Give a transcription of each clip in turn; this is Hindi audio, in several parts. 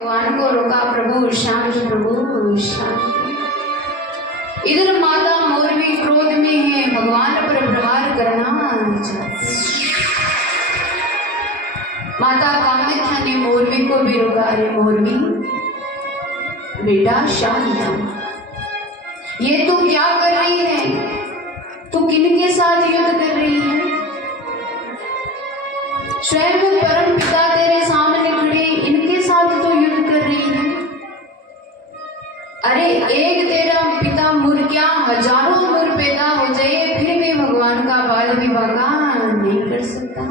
भगवान को रोका, प्रभु शांत, प्रभु शांत। इधर माता मोरवी क्रोध में है, भगवान पर प्रहार करना चाहती। माता कामाख्या ने मोरवी को भी रोका, अरे मोरवी बेटा शांत, ये तू क्या कर रही है? तू किनके साथ युद्ध कर रही है? स्वयं परम पिता तेरे सामने खड़े, इनके साथ तो युद्ध कर रही है। अरे एक तेरा पिता मुर क्या हजारों मुर पैदा हो जाए फिर भी भगवान का बाल विवाह नहीं कर सकता।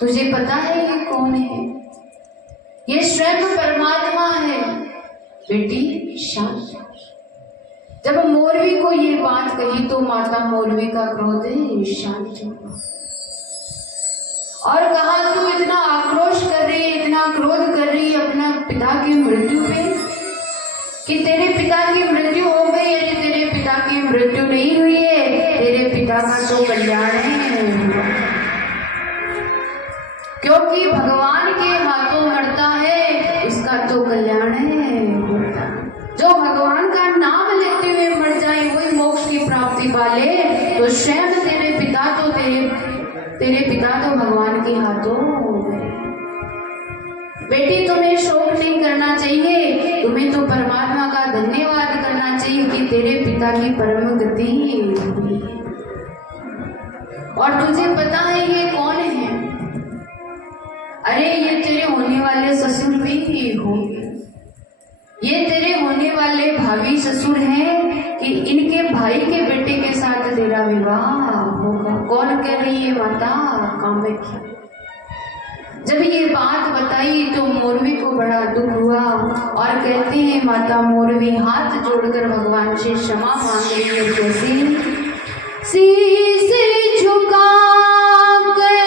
तुझे पता है ये कौन है? ये स्वयं परमात्मा है। बेटी शांत। जब मोरवी को ये बात कही तो माता मोरवी का क्रोध शांत हुआ और कहा, तू इतना आक्रोश कर रही है, इतना क्रोध कर रही है अपना पिता की मृत्यु पे कि तेरे पिता की मृत्यु हो गई। अरे तेरे पिता की मृत्यु नहीं हुई है, तेरे पिता का तो कल्याण है, क्योंकि भगवान के हाथों मरता है इसका तो कल्याण है। जो भगवान का नाम लेते हुए मर जाए वही मोक्ष की प्राप्ति पाले। तो स्वयं तेरे पिता तो भगवान के हाथों। बेटी तुम्हें शोक नहीं करना चाहिए, तुम्हें तो परमात्मा का धन्यवाद करना चाहिए कि तेरे पिता की परम गति हुई। और तुझे पता है ये कौन है? अरे ये तेरे होने वाले ससुर भी होंगे, ये तेरे होने वाले भावी ससुर हैं कि इनके भाई के बेटे के साथ तेरा विवाह होगा। कौन कह रही है? माता कामाख्या। जब ये बात बताई तो मोरवी को बड़ा दुख हुआ और कहते हैं माता मोरवी हाथ जोड़कर भगवान से क्षमा मांग रही है। कैसे? शीश झुका कर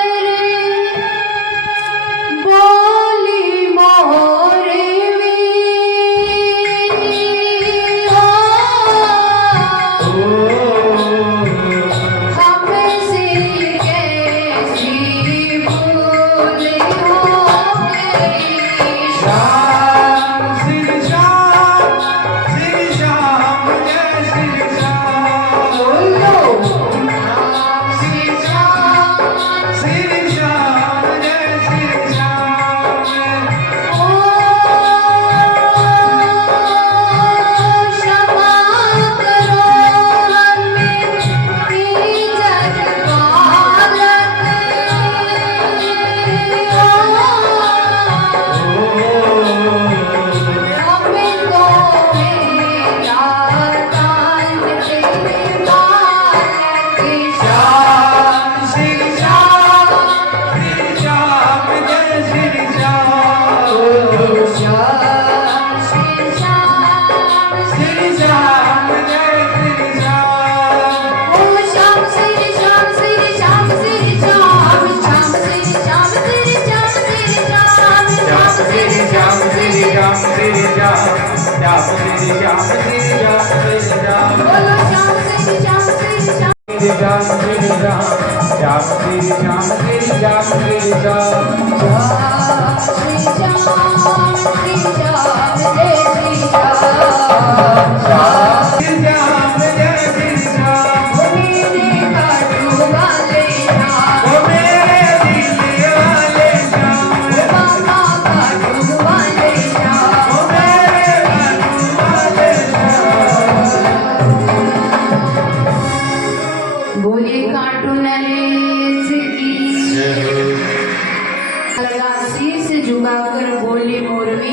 बोली मोरवी,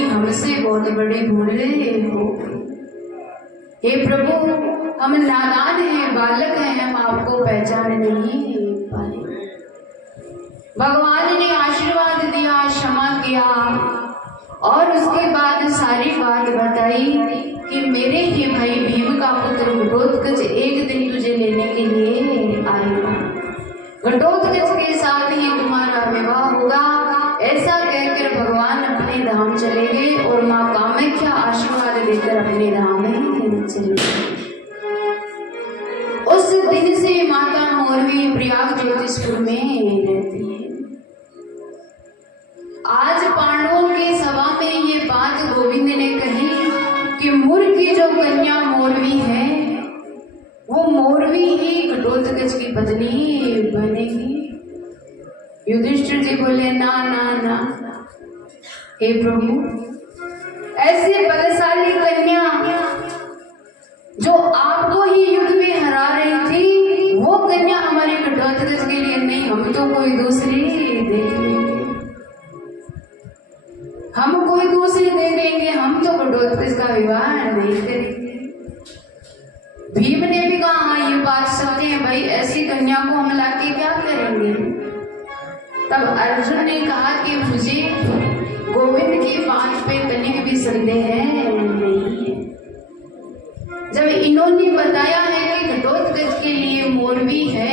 हे प्रभु, हम नादान हैं, बालक हैं, हम आपको पहचान नहीं पाए। भगवान ने आशीर्वाद दिया, क्षमा किया और उसके बाद सारी बात बताई कि मेरे ही भाई भीम का पुत्र घटोत्कच एक दिन तुझे लेने के लिए आएगा, घटोत्कच के साथ ही तुम्हारा विवाह होगा। ऐसा कहकर भगवान अपने धाम चले गए और माँ कामाख्या आशीर्वाद देकर अपने धाम में चली गई। उस दिन से माता मोरवी प्रयाग ज्योतिषपुर में रहती है। आज पांडवों की सभा में ये बात जो कन्या मोरवी है वो मोरवी ही घटोत्कच की पत्नी बनेगी। युधिष्ठिर जी बोले ना ना ना, हे प्रभु, ऐसे बलशाली कन्या जो आपको ही युद्ध में हरा रही थी वो कन्या हमारे घटोत्कच के लिए नहीं, हम तो कोई दूसरी देख लेंगे, हम कोई दूसरी देख लेंगे, हम तो घटोत्कच का विवाह नहीं करेंगे। भीम ने भी कहा हाँ ये बात सत्य है भाई, ऐसी कन्या को हम लाके क्या करेंगे। तब अर्जुन ने कहा कि मुझे गोविंद की बात पे तनिक भी संदेह नहीं है। जब इन्होंने बताया है कि घटोत्कच के लिए मोरवी है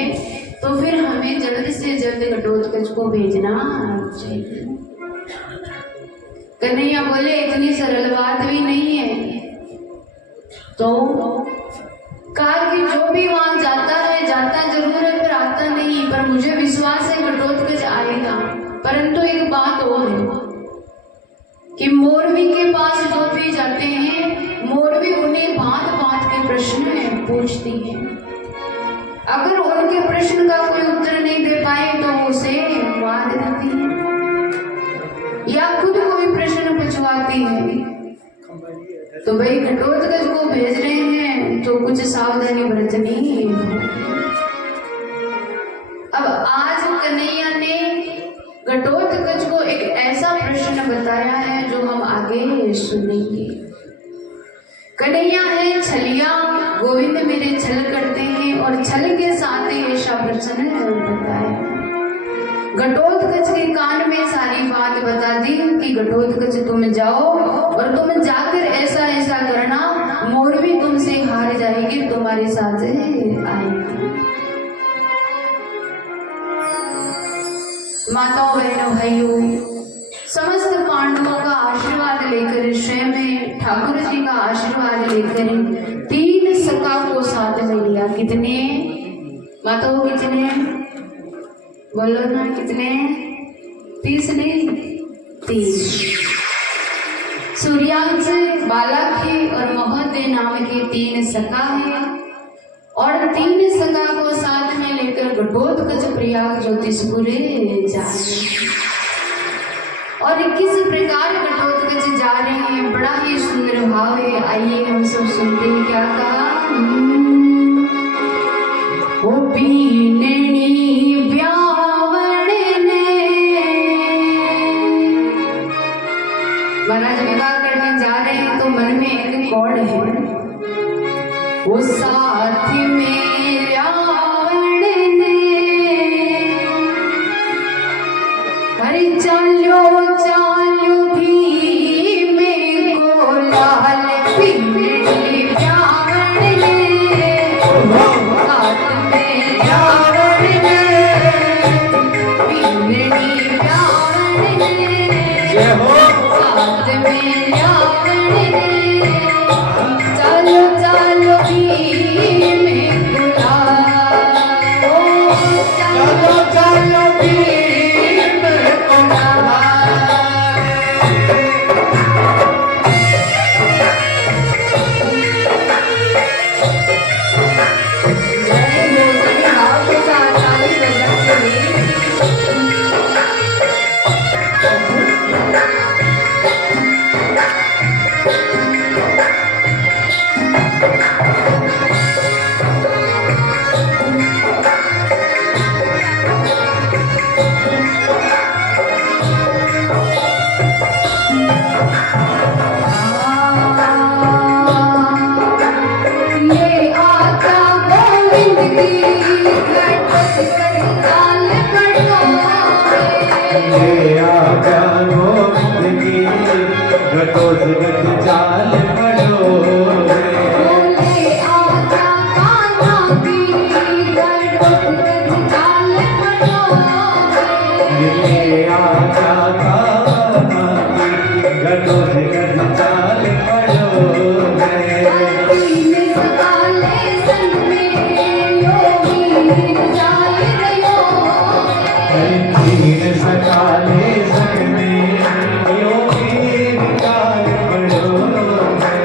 तो फिर हमें जल्द से जल्द घटोत्कच को भेजना चाहिए। कन्हैया बोले इतनी सरल बात भी नहीं है। तो कहा कि जो भी वहां जाता है जाता जरूर है पर आता नहीं, पर मुझे विश्वास है घटोत्कच आएगा। परंतु एक बात और है कि मोरवी के पास जो भी जाते हैं मोरवी उन्हें भांत भांत के प्रश्न पूछती है। अगर उनके प्रश्न का कोई उत्तर नहीं दे पाए तो उसे मार देती है या खुद कोई प्रश्न पूछवाती है। तो भाई घटोत्कच को भेज रहे हैं तो कुछ सावधानी बरतनी है। अब आज कन्हैया ने घटोत्कच को एक ऐसा प्रश्न बताया है जो हम आगे सुनेंगे। कन्हैया है छलिया, गोविंद मेरे छल करते हैं और छल के साथ ही ऐसा प्रश्न बताया। घटोत्कच के कान में सारी बात बता दी कि घटोत्कच तुम जाओ और तुम जाकर ऐसा ऐसा करना, मोरवी तुमसे हार जाएगी, तुम्हारे साथ आएगी। माताओं बहनों भाइयों, समस्त पांडवों का आशीर्वाद लेकर स्वयं ठाकुर जी का आशीर्वाद लेकर 3 सखा को साथ में लिया। कितने माताओं, कितने बोलो ना, कितने? 30 नहीं, 3। सूर्यांश, बालाखी और महोदय नाम के 3 सखा हैं और 3 सखा को साथ में लेकर घटोत्कच प्रयाग ज्योतिषपुर जाए। और किस प्रकार घटोत्कच जा रहे हैं, बड़ा ही सुंदर भाव है। आइए हम सब सुनते हैं क्या कहा। ओ बीननी ब्यावण ने, महाराज विवाह करने जा रहे हैं तो मन में एक कौन है, वो साथी में रावण ने, अरे चलो चलो भी में को लाल पिंगली रावण ने, साथ में रावण ने, पिंगली रावण ने, साथ में रावण ने, चलो चलो भी में गुलाल, चलो चलो भी में गुलाल। जय मोदी भाव के साथ ताली बजाते हुए ये आका गोविंद की घटोत्कच काल कटोरे, ये आका गोविंद की घटोत्कच चाल कटोरे, बोले आका कान्हा की घटोत्कच काल कटोरे, ये आका कान्हा की घटोत्कच चाल कटोरे। तीन सकाले संग में योगी जाय रयो, 3 सकाले संग में योगी विचार पड़ो है।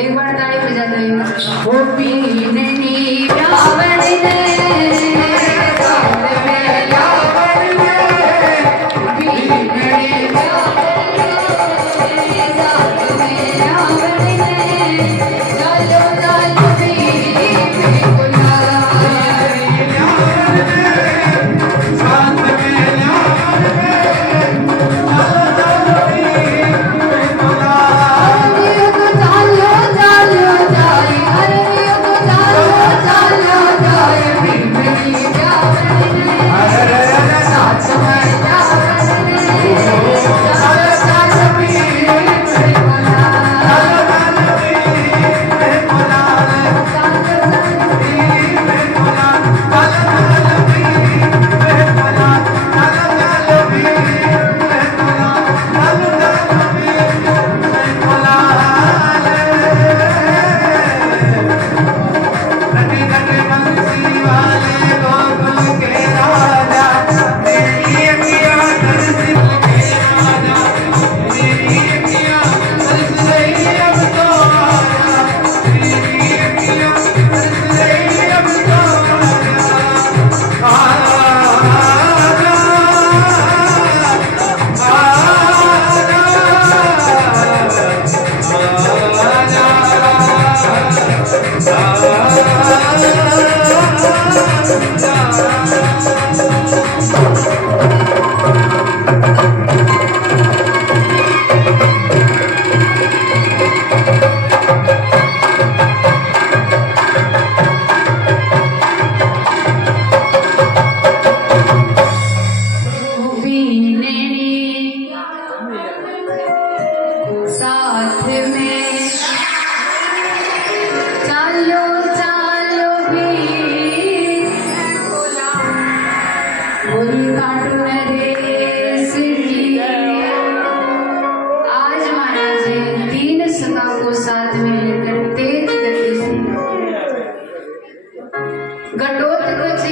एक बार ताली बजा दो। वो पीननी रावण ने साथ में रावण ने पीननी रावण ने साथ में रावण ने चलो चलो बीड़ी पे बुलाए रावण ने साथ में रावण ने चलो चलो बीड़ी पे बुलाए साथ में चलो चलो भी नरेश की। आज महाराज जी 3 सखा को साथ में लेकर तेज गति से घटोत्कच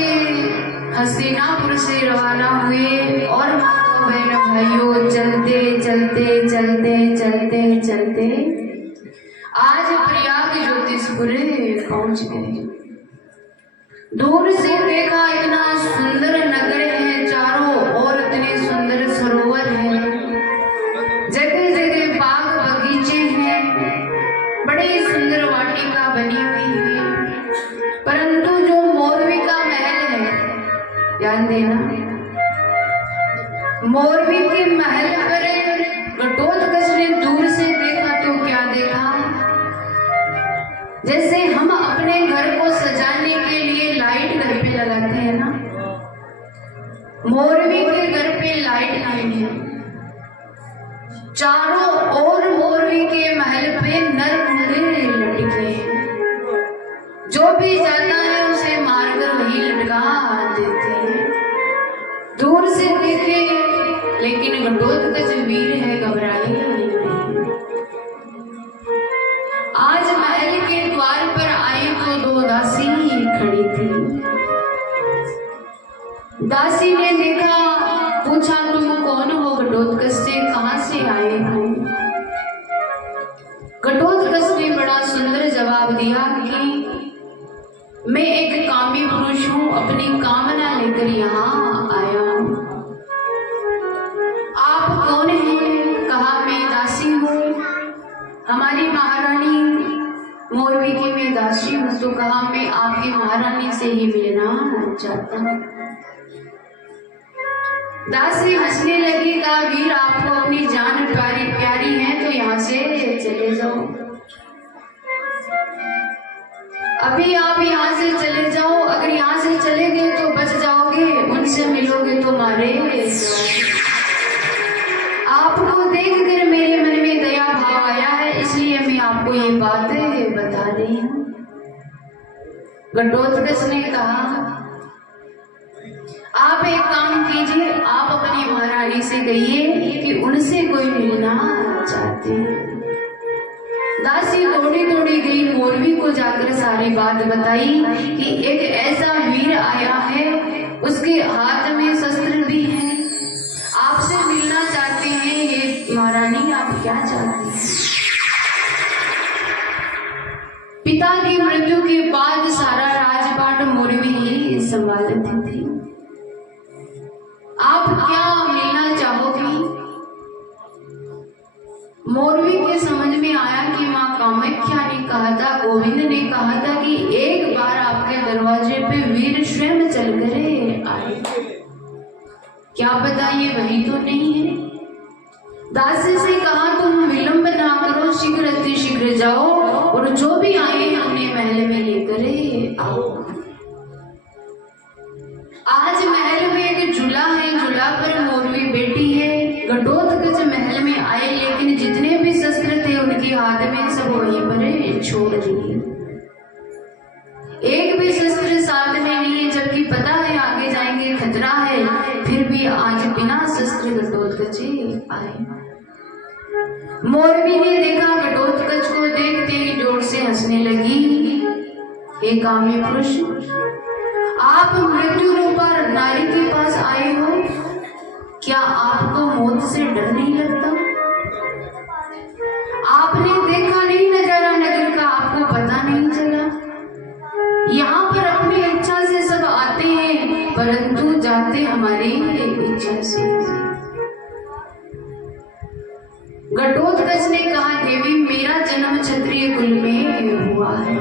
हस्तिनापुर से रवाना हुए और बहनों भाइयों चलते चलते चलते चलते चलते आज प्रयाग ज्योतिषपुर पहुंच गए। दूर से देखा इतना सुंदर नगर है, चारों ओर इतने सुंदर सरोवर है, जगह जगह बाग बगीचे हैं, बड़ी सुंदर वाटिका बनी हुई है। परंतु जो मोरवी का महल है, ध्यान देना, मोरवी के महल पर घटोत्कच ने दूर से देखा तो क्या देखा, जैसे हम अपने घर को सजाने के लिए लाइट घर पे लगाते हैं ना, मोरवी के घर पे लाइट नहीं है। चारों ओर मोरवी के महल पे नर घोड़े लटके हैं, जो भी जाता है उसे मारकर वही लटका देते हैं। दूर से देखे लेकिन घटोत्कच वीर है, घबराए नहीं। आज महल के द्वार पर आई तो 2 दासी खड़ी थी। दासी ने देखा, पूछा तुम कौन हो? घटोत्कच से कहां से आए हो? घटोत्कच ने बड़ा सुंदर जवाब दिया कि मैं एक कामी पुरुष हूं, अपनी कामना लेकर यहाँ आया हूं। आप कौन हैं? कहा मैं दासी हूँ, हमारी महारानी मोरवी की मैं दासी हूँ। तो कहा मैं आपकी महारानी से ही मिलना चाहता हूँ। दासी हंसने लगी, कहा वीर आपको अपनी जान प्यारी है तो यहाँ से चले जाओ, अभी आप यहाँ से चले जाओ, अगर यहाँ से चले गए तो बच जाओगे, उनसे मिलोगे तो मारे जाओगे। आपको देखकर मेरे मन में दया भाव आया है, हैं। घटोत्कच ने कहा, आप एक काम कीजिए, आप अपनी महारानी से कहिए कि उनसे कोई मिलना चाहते हैं। दासी दौड़ी दौड़ी गई, मौलवी को जाकर सारी बात बताई कि एक ऐसा वीर आया है, उसके हाथ में शस्त्र भी है, आपसे मिलना चाहते हैं। ये महारानी, आप क्या चाहती हैं? पिता की मृत्यु के बाद सारा राजपाट मौलवी ही संभालती थी। आप क्या मिलना चाहोगी? मौलवी के समझ में आया कि माँ कामाख्या ने कहा था, गोविंद ने कहा था कि एक बार आपके दरवाजे पे वीर स्वयं चल कर आए, क्या पता ये वही तो नहीं है। दासी से कहा, तुम विलंब ना करो, शीघ्र अति शीघ्र जाओ और जो भी आए हमने महल में लेकर आओ। आज महल में एक झूला है, झूला पर मौलवी बैठी है। घटोत्कच महल में आए, लेकिन जितने भी शस्त्र थे उनके हाथ में सब वहीं पर छोड़ दिए। एक भी शस्त्र साथ में नहीं है, जबकि पता है आगे जाएंगे खतरा है, फिर भी आज बिना शस्त्र घटोत्कच आए। मौलवी ने देखा, घटोत्कच को देखते ही जोर से हंसने लगी। हे कामी पुरुष, आप मृत्यु रूपा नारी के पास आए हो, क्या आपको मौत से डर नहीं लगता? आपने देखा नहीं नजारा नगर का, आपको पता नहीं चला? यहाँ पर अपनी इच्छा से सब आते हैं, परंतु जाते हमारी इच्छा से। घटोत्कच ने कहा, देवी, मेरा जन्म क्षत्रिय कुल में हुआ है,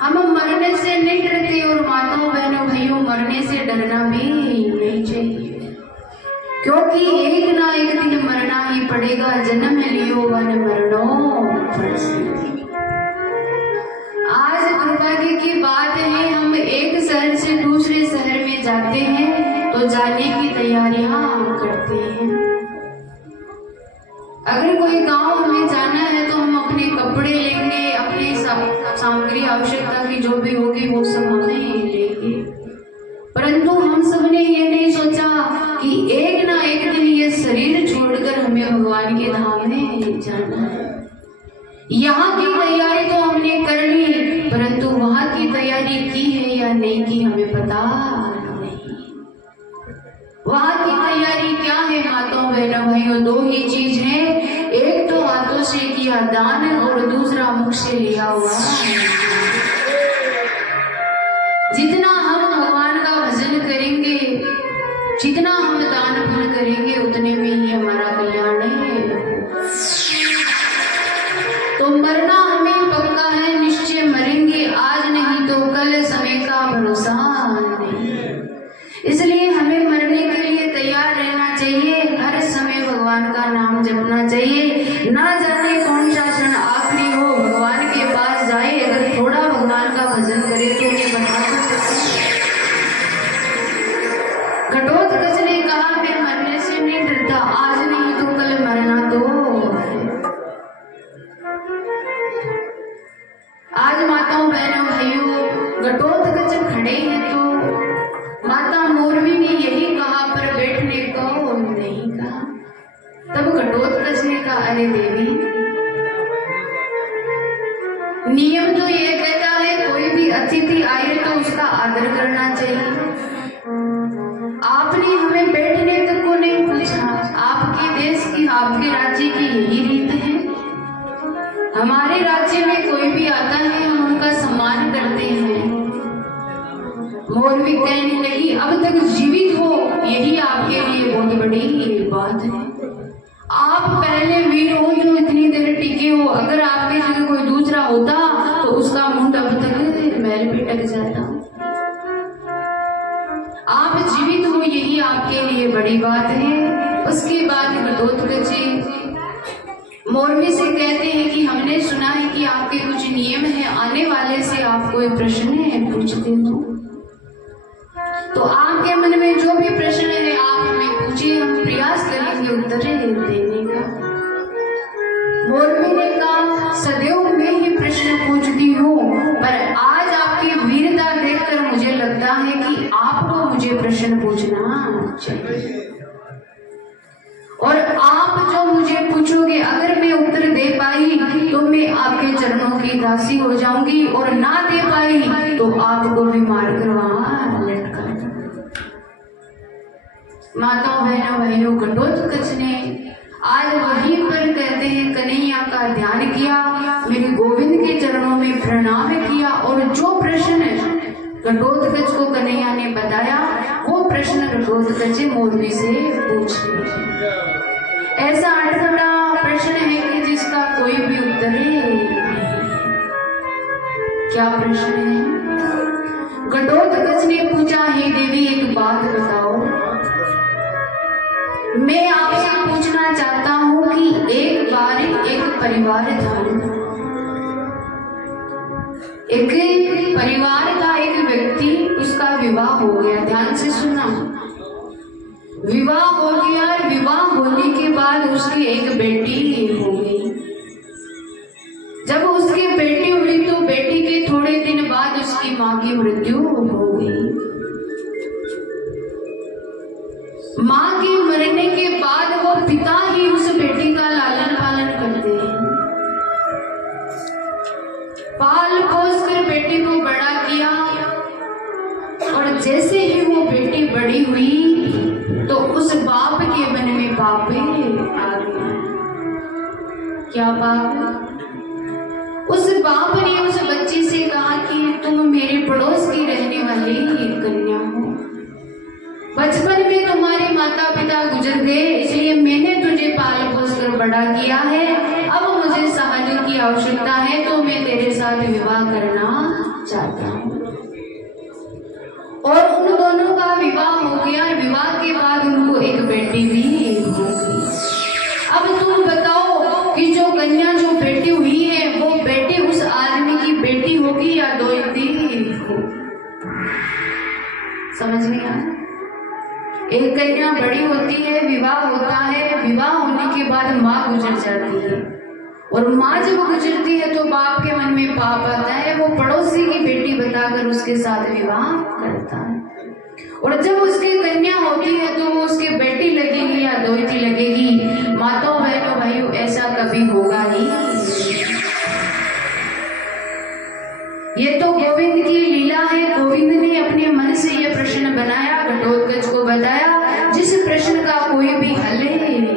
हम मरने से नहीं डरते और माताओं बहनों भाइयों मरने से डरना भी नहीं चाहिए, क्योंकि एक ना एक दिन मरना ही पड़ेगा। जन्म लियो वन मरणो फलसी। आज दुर्भाग्य की बात है, हम एक शहर से दूसरे शहर में जाते हैं तो जाने की तैयारियां करते हैं। अगर कोई गांव हमें जाना है तो हम अपने कपड़े लेंगे, अपनी सामग्री आवश्यकता की जो भी होगी वो सब हमें लेंगे, परंतु हम सबने ये नहीं सोचा कि एक ना एक दिन ये शरीर छोड़कर हमें भगवान के धाम में जाना है। यहाँ की तैयारी तो हमने कर ली, परंतु वहां की तैयारी की है या नहीं की हमें पता नहीं। वहां की तैयारी क्या है माताओं बहनों भाइयों? दो ही चीज है, एक तो हाथों से किया दान और दूसरा मुख से लिया हुआ। जितना हम भगवान का भजन करेंगे, जितना हम दान पुण्य करेंगे, उतने में ही हमारा कल्याण है। तो मरना हमें पक्का है, निश्चय मरेंगे, आज नहीं तो कल, समय का भरोसा नहीं। इसलिए हमें मरने के लिए तैयार रहना चाहिए, हर समय भगवान का नाम जपना चाहिए। ना जाने कौन सा क्षण आखिरी हो, भगवान के पास जाए, अगर थोड़ा भगवान का भजन करे तो मैं बता सकता हूँ। घटोत्कच ने कहा, मैं मरने से नहीं डरता, आज नहीं तो कल मरना तो है। आज माताओं बहनों भाइयों घटोत्कच खड़े हैं तो माता मौलवी ने यही कहा, पर बैठने को नहीं कहा। तब घटोत्कच ने कहा, अरे देवी, नियम तो ये कहता है कोई भी अतिथि आए तो उसका आदर करना चाहिए। आपने हमें बैठने तक को नहीं पूछा। आपके देश की, आपके राज्य की यही रीत है। हमारे राज्य में कोई भी आता है हम उनका सम्मान करते हैं। मौलवी कहने लगी, अब तक जीवित हो यही आपके लिए बहुत बड़ी बात है। आप पहले वीर हो जो इतनी देर टिके हो, अगर आपके जगह कोई दूसरा होता तो उसका मुंड अब तक महल पे टक जाता। आप जीवित हो यही आपके लिए बड़ी बात है। उसके बाद घटोत्कच मौलवी से कहते हैं कि हमने सुना है कि आपके कुछ नियम है, आने वाले से आप कोई प्रश्न है पूछते हो तो आपके मन में जो भी प्रश्न है आप हमें पूछिए, हम प्रयास करेंगे उत्तर देने का। मौलवी ने कहा, सदैव मैं ही पर आज आपकी वीरता देखकर मुझे लगता है कि आपको मुझे प्रश्न पूछना चाहिए। और आप जो मुझे पूछोगे, अगर मैं उत्तर दे पाई तो मैं आपके चरणों की दासी हो जाऊंगी, और ना दे पाई तो आपको भी मारकर वहां लटका। माताओं बहनों भाइयों, घटोत्कच ने आज वहीं पर कहते हैं कन्हैया का ध्यान किया, मेरे गोविंद के चरणों में प्रणाम किया, और जो प्रश्न घटोत्कच को कन्हैया ने बताया वो प्रश्न घटोत्कच मोरवी से पूछ लीजिए। ऐसा अटपटा प्रश्न है कि जिसका कोई भी उत्तर नहीं। क्या प्रश्न है? घटोत्कच ने पूछा, हे देवी एक बात बताओ, मैं आपसे पूछना चाहता हूं कि एक बार एक परिवार था, एक परिवार का एक व्यक्ति, उसका विवाह हो गया। ध्यान से सुना, विवाह हो गया। विवाह होने के बाद उसकी एक बेटी हो गई। जब उसकी बेटी हुई तो बेटी के थोड़े दिन बाद उसकी मां की मृत्यु हो गई। मां के मरने के बाद वो पिता ही उस बेटी का लालन पालन करते हैं, पाल पोस कर बेटी को बड़ा किया। और जैसे ही वो बेटी बड़ी हुई तो उस बाप के मन में पाप आ गया। क्या पाप? उस बाप ने उस बच्ची से कहा कि तुम मेरे पड़ोस की रहने वाली कन्या हो, बचपन में तुम्हारे माता पिता गुजर गए, इसलिए मैंने तुझे पाल पोस कर बड़ा किया है। अब मुझे सहारे की आवश्यकता है तो मैं तेरे साथ विवाह करना चाहता हूँ। और उन दोनों का विवाह हो गया। विवाह के बाद उनको एक बेटी भी हो गई। अब तुम बताओ कि जो कन्या, जो बेटी हुई है, वो बेटी उस आदमी की बेटी होगी या दोहती हो? समझ नहीं आया? एक कन्या बड़ी होती है, विवाह होता है, विवाह होने के बाद माँ गुजर जाती है, और माँ जब गुजरती है तो बाप के मन में पाप आता है, वो पड़ोसी की बेटी बताकर उसके साथ विवाह करता है। और जब उसकी कन्या होती है तो वो उसकी बेटी लगेगी या दोहती लगेगी? माताओं बहनों भाइयों, ऐसा कभी होगा ही। ये तो गोविंद की लीला है। गोविंद ने अपने मन से यह प्रश्न बनाया, घटोत्कच को बताया, जिस प्रश्न का कोई भी हल नहीं है।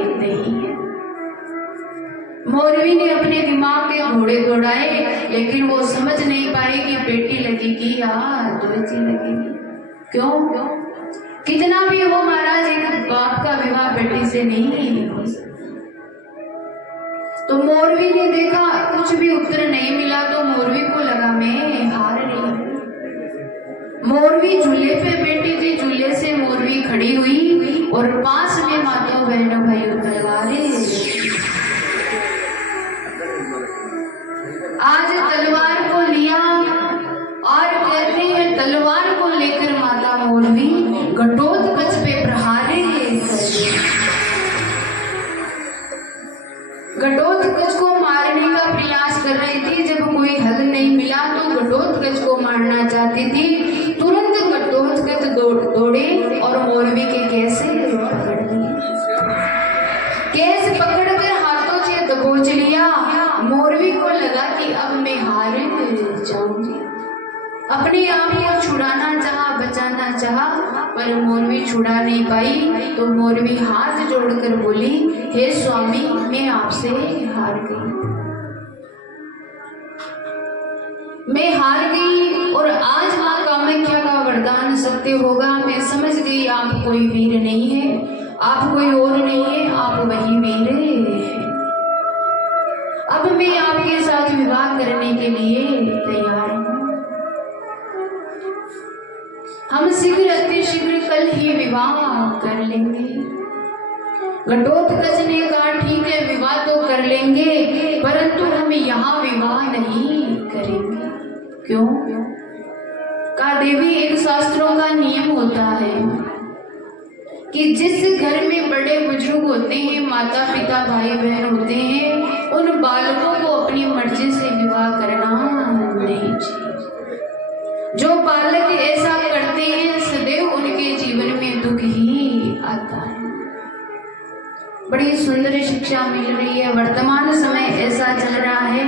मोरवी ने अपने दिमाग के घोड़े दौड़ाए, लेकिन वो समझ नहीं पाई कि बेटी लगेगी या दोहती लगेगी। क्यों? कितना भी हो महाराज, एक बाप का विवाह बेटी से नहीं हो सकता। तो मोरवी ने देखा कुछ भी उत्तर नहीं मिला, तो मोरवी को लगा मैं हार रही। मोरवी झूले पे बैठी थी, झूले से मोरवी खड़ी हुई और पास में माताओं बहनों भाइयों तलवारें। आज तलवार को लिया और कहते हैं तलवार को लेकर माता मोरवी घटोत्कच पे प्रहारे। घटोत्कच को मारने का प्रयास कर रही थी। जब कोई हल नहीं मिला तो घटोत्कच को मारना चाहती थी। तुरंत घटोत्कच दौड़े और मोरवी के केस पकड़ लिए। केस पकड़कर हाथों से दबोच लिया। मोरवी को लगा कि अब मैं हार जाऊंगी। अपने आप को छुड़ाना चाहा, बचाना चाहा, पर मोरवी छुड़ा नहीं पाई। तो मोरवी हाथ जोड़कर बोली, हे स्वामी, मैं आपसे हार गई, मैं हार गई। और आज मां कामाख्या का वरदान सत्य होगा। मैं समझ गई आप कोई वीर नहीं है, आप कोई और नहीं है, आप वही वीर है। अब मैं आपके साथ विवाह करने के लिए तैयार हूं। हम शीघ्र अतिशीघ्र कल ही विवाह कर लेंगे। घटोत्कच ने कहा, ठीक है, विवाह तो कर लेंगे, परंतु हम यहाँ विवाह नहीं करेंगे। क्यों? का देवी, एक शास्त्रों का नियम होता है कि जिस घर में बड़े बुजुर्ग होते हैं, माता पिता भाई बहन होते हैं, उन बालकों को अपनी मर्जी से विवाह करना नहीं चाहिए। आता है। बड़ी सुंदर शिक्षा मिल रही है। वर्तमान समय ऐसा चल रहा है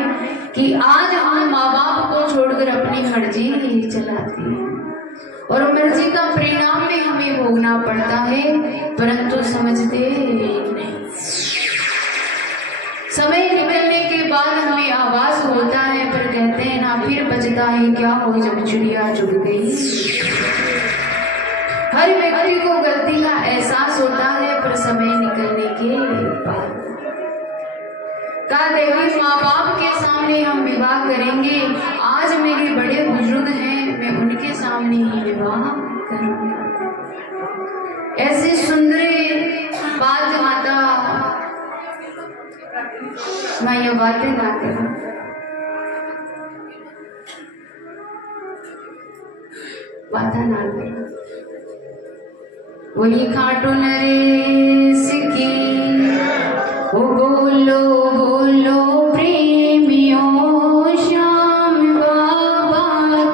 कि आज हम माँ बाप को छोड़कर अपनी मर्जी चलाते हैं और मर्जी का परिणाम भी हमें भोगना पड़ता है, परंतु समझते नहीं। समय निकलने के बाद हमें आभास होता है, पर कहते हैं ना फिर बचता है क्या हो जब चिड़िया चुग गई। हर व्यक्ति को गलती का एहसास होता है, पर समय निकलने के बाद का देवी माँ बाप के सामने हम विवाह करेंगे। आज मेरे बड़े बुजुर्ग हैं, मैं उनके सामने ही विवाह करूंगा। ऐसी सुंदर बात माता मैं ये बातें गाते हूँ। बाधा ना करो। बोली खाटू नरेश की ओ बोलो बोलो प्रेमियों श्याम बाबा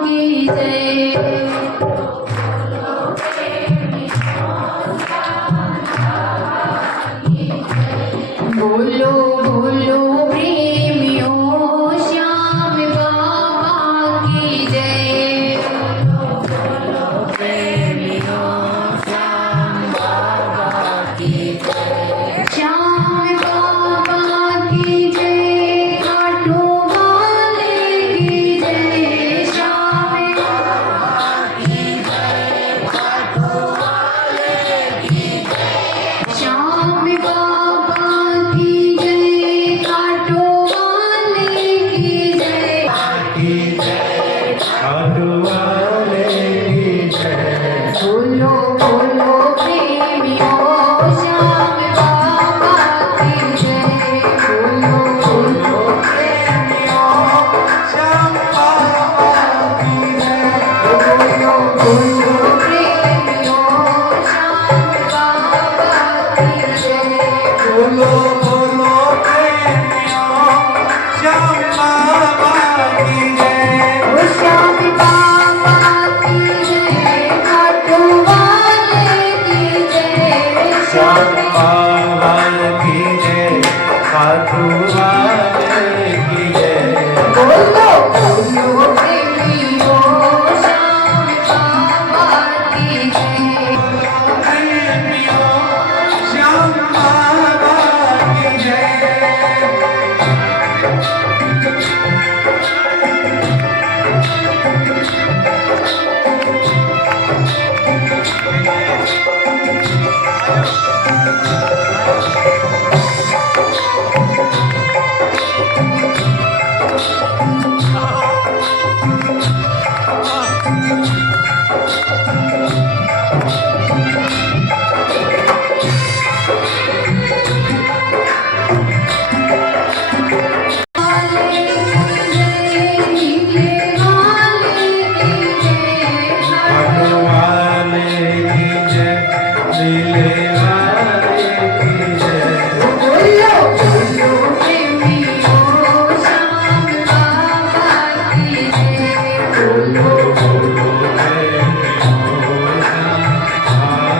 की जय। बोलो बोलो प्रेमियों श्याम बाबा की जय। श्याम बाबा की जय, खाटू वाले की जय। श्याम बाबा की जय, खाटू वाले की जय। श्याम बाबा की जय, खाटू वाले की जय। खाटू वाले की जय। बोलो बोलो प्रेमियों श्याम बाबा की जय। बोलो बोलो प्रेमियों श्याम बाबा की जय। बोलो बोलो प्रेमियों श्याम बाबा की जय। बोलो बोलो प्रेमियों श्याम बाबा की जय। ओ श्याम बाबा की जय, खाटू वाले की जय। श्याम बाबा की जय। खाटू वाले की जय। बोलो बोलो प्रेमियों श्याम बाबा की जय। प्रेमियों श्याम बाबा की जय। खाटू वाले की जय। नीले वाले की जय। बोलो बोलो प्रेमियों श्याम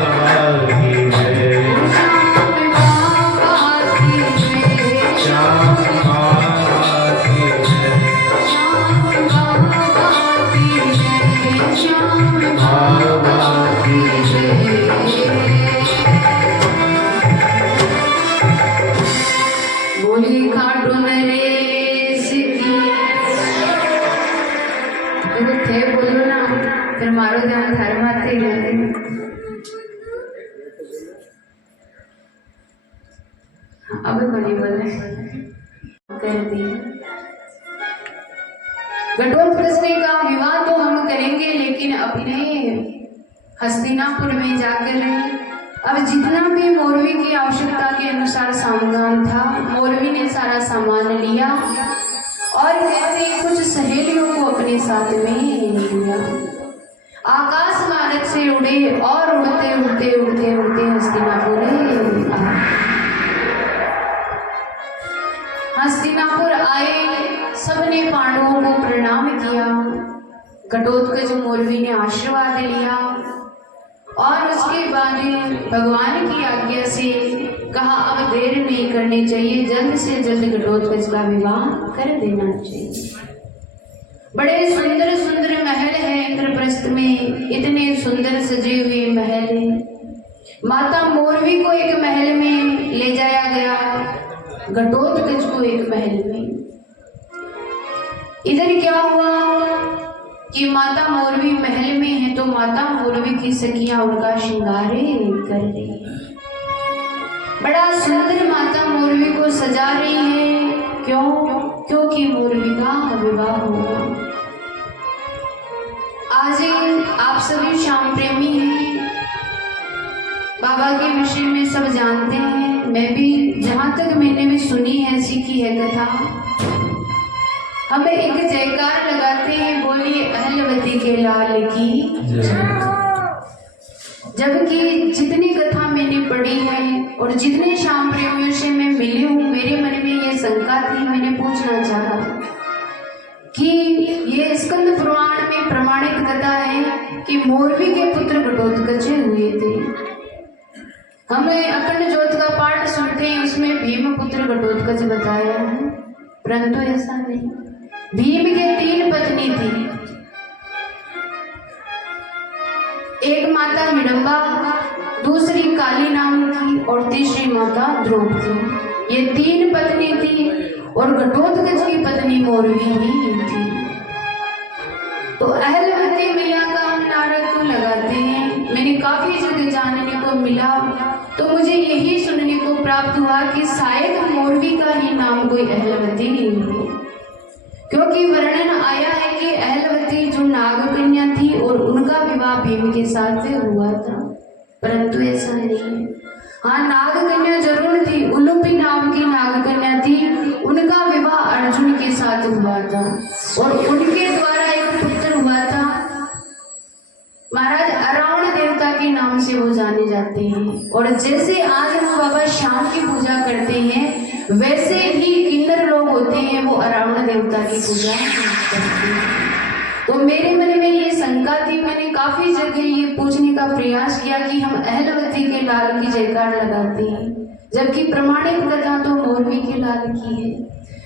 बाबा की जय। श्याम बाबा की जय। बाबा की जय। बोली खाटू नरेश की। देखो थे बोलो ना, फिर मारो ध्यान थारे माथे ही रहते। अब बनी बोले कर दी। घटोत्कच का विवाह तो हम करेंगे, लेकिन अपने हस्तिनापुर में जाकर अब जितना भी मौरवी की आवश्यकता के अनुसार सामान था, मौरवी ने सारा सामान लिया और कहते कुछ सहेलियों को अपने साथ में लिया। आकाश मार्ग से उड़े और उड़ते उड़ते उड़ते उड़ते हस्तिनापुर हस्तिनापुर आए। सबने पांडवों को प्रणाम किया। घटोत्कच मौलवी ने आशीर्वाद लिया और उसके बाद भगवान की आज्ञा से कहा अब देर नहीं करनी चाहिए, जल्द से जल्द घटोत्कच का विवाह कर देना चाहिए। बड़े सुंदर सुंदर महल है इंद्रप्रस्थ में, इतने सुंदर सजे हुए महल। माता मोरवी को एक महल में ले जाया गया, घटोत्कच को एक महल में। इधर क्या हुआ कि माता मोरवी महल में है तो माता मोरवी की सखियां उनका श्रृंगार कर रही है। बड़ा सुंदर माता मोरवी को सजा रही है। क्यों? क्योंकि मोरवी का विवाह होगा। आज आप सभी श्याम प्रेमी हैं, बाबा के विषय में सब जानते हैं। मैं भी जहां तक मैंने भी सुनी है, सीखी है कथा, हमें एक जयकार लगाते हैं, बोलिए अहलवती के लाल की। जबकि जितनी कथा मैंने पढ़ी है और जितने श्याम प्रेमियों से मैं मिली हूँ, मेरे मन में ये शंका थी, मैंने पूछना चाहा कि ये स्कंद पुराण में प्रमाणित कथा है कि मोरवी के पुत्र घटोत्कच हुए थे। हमें अखंड ज्योत का पाठ सुनते हैं, उसमें भीम पुत्र घटोत्कच बताया है, परंतु ऐसा नहीं। भीम के 3 पत्नी थी, एक माता हिडम्बा, दूसरी काली नाम की और तीसरी माता द्रौपदी। ये 3 पत्नी थी और घटोत्कच की पत्नी मोरवी ही थी। तो अहलवती मैया का हम नारा क्यों लगाते हैं? मैंने काफी जगह जानने को मिला, तो मुझे यही सुनने को प्राप्त हुआ कि शायद मोरवी का ही नाम कोई अहलवती नहीं हो, क्योंकि वर्णन आया है कि अहलवती जो नागकन्या थी और उनका विवाह भीम के साथ हुआ था, परंतु ऐसा नहीं है। हाँ, नागकन्या जरूर थी, उलूपी नाम की नागकन्या थी, उनका विवाह अर्जुन के साथ हुआ था और उनके द्वारा एक पुत्र हुआ था। महाराज अरावण देवता के नाम से वो जाने जाते हैं। और जैसे आज हम बाबा श्याम की पूजा करते हैं, वैसे ही किन्नर लोग होते हैं, वो अरावण देवता की पूजा करते हैं। तो मेरे मन में ये शंका थी, मैंने काफी जगह ये पूछने का प्रयास किया कि हम अहलवती के लाल की जयकार लगाते हैं, जबकि प्रमाणित कथा तो मोरवी के लाल की है।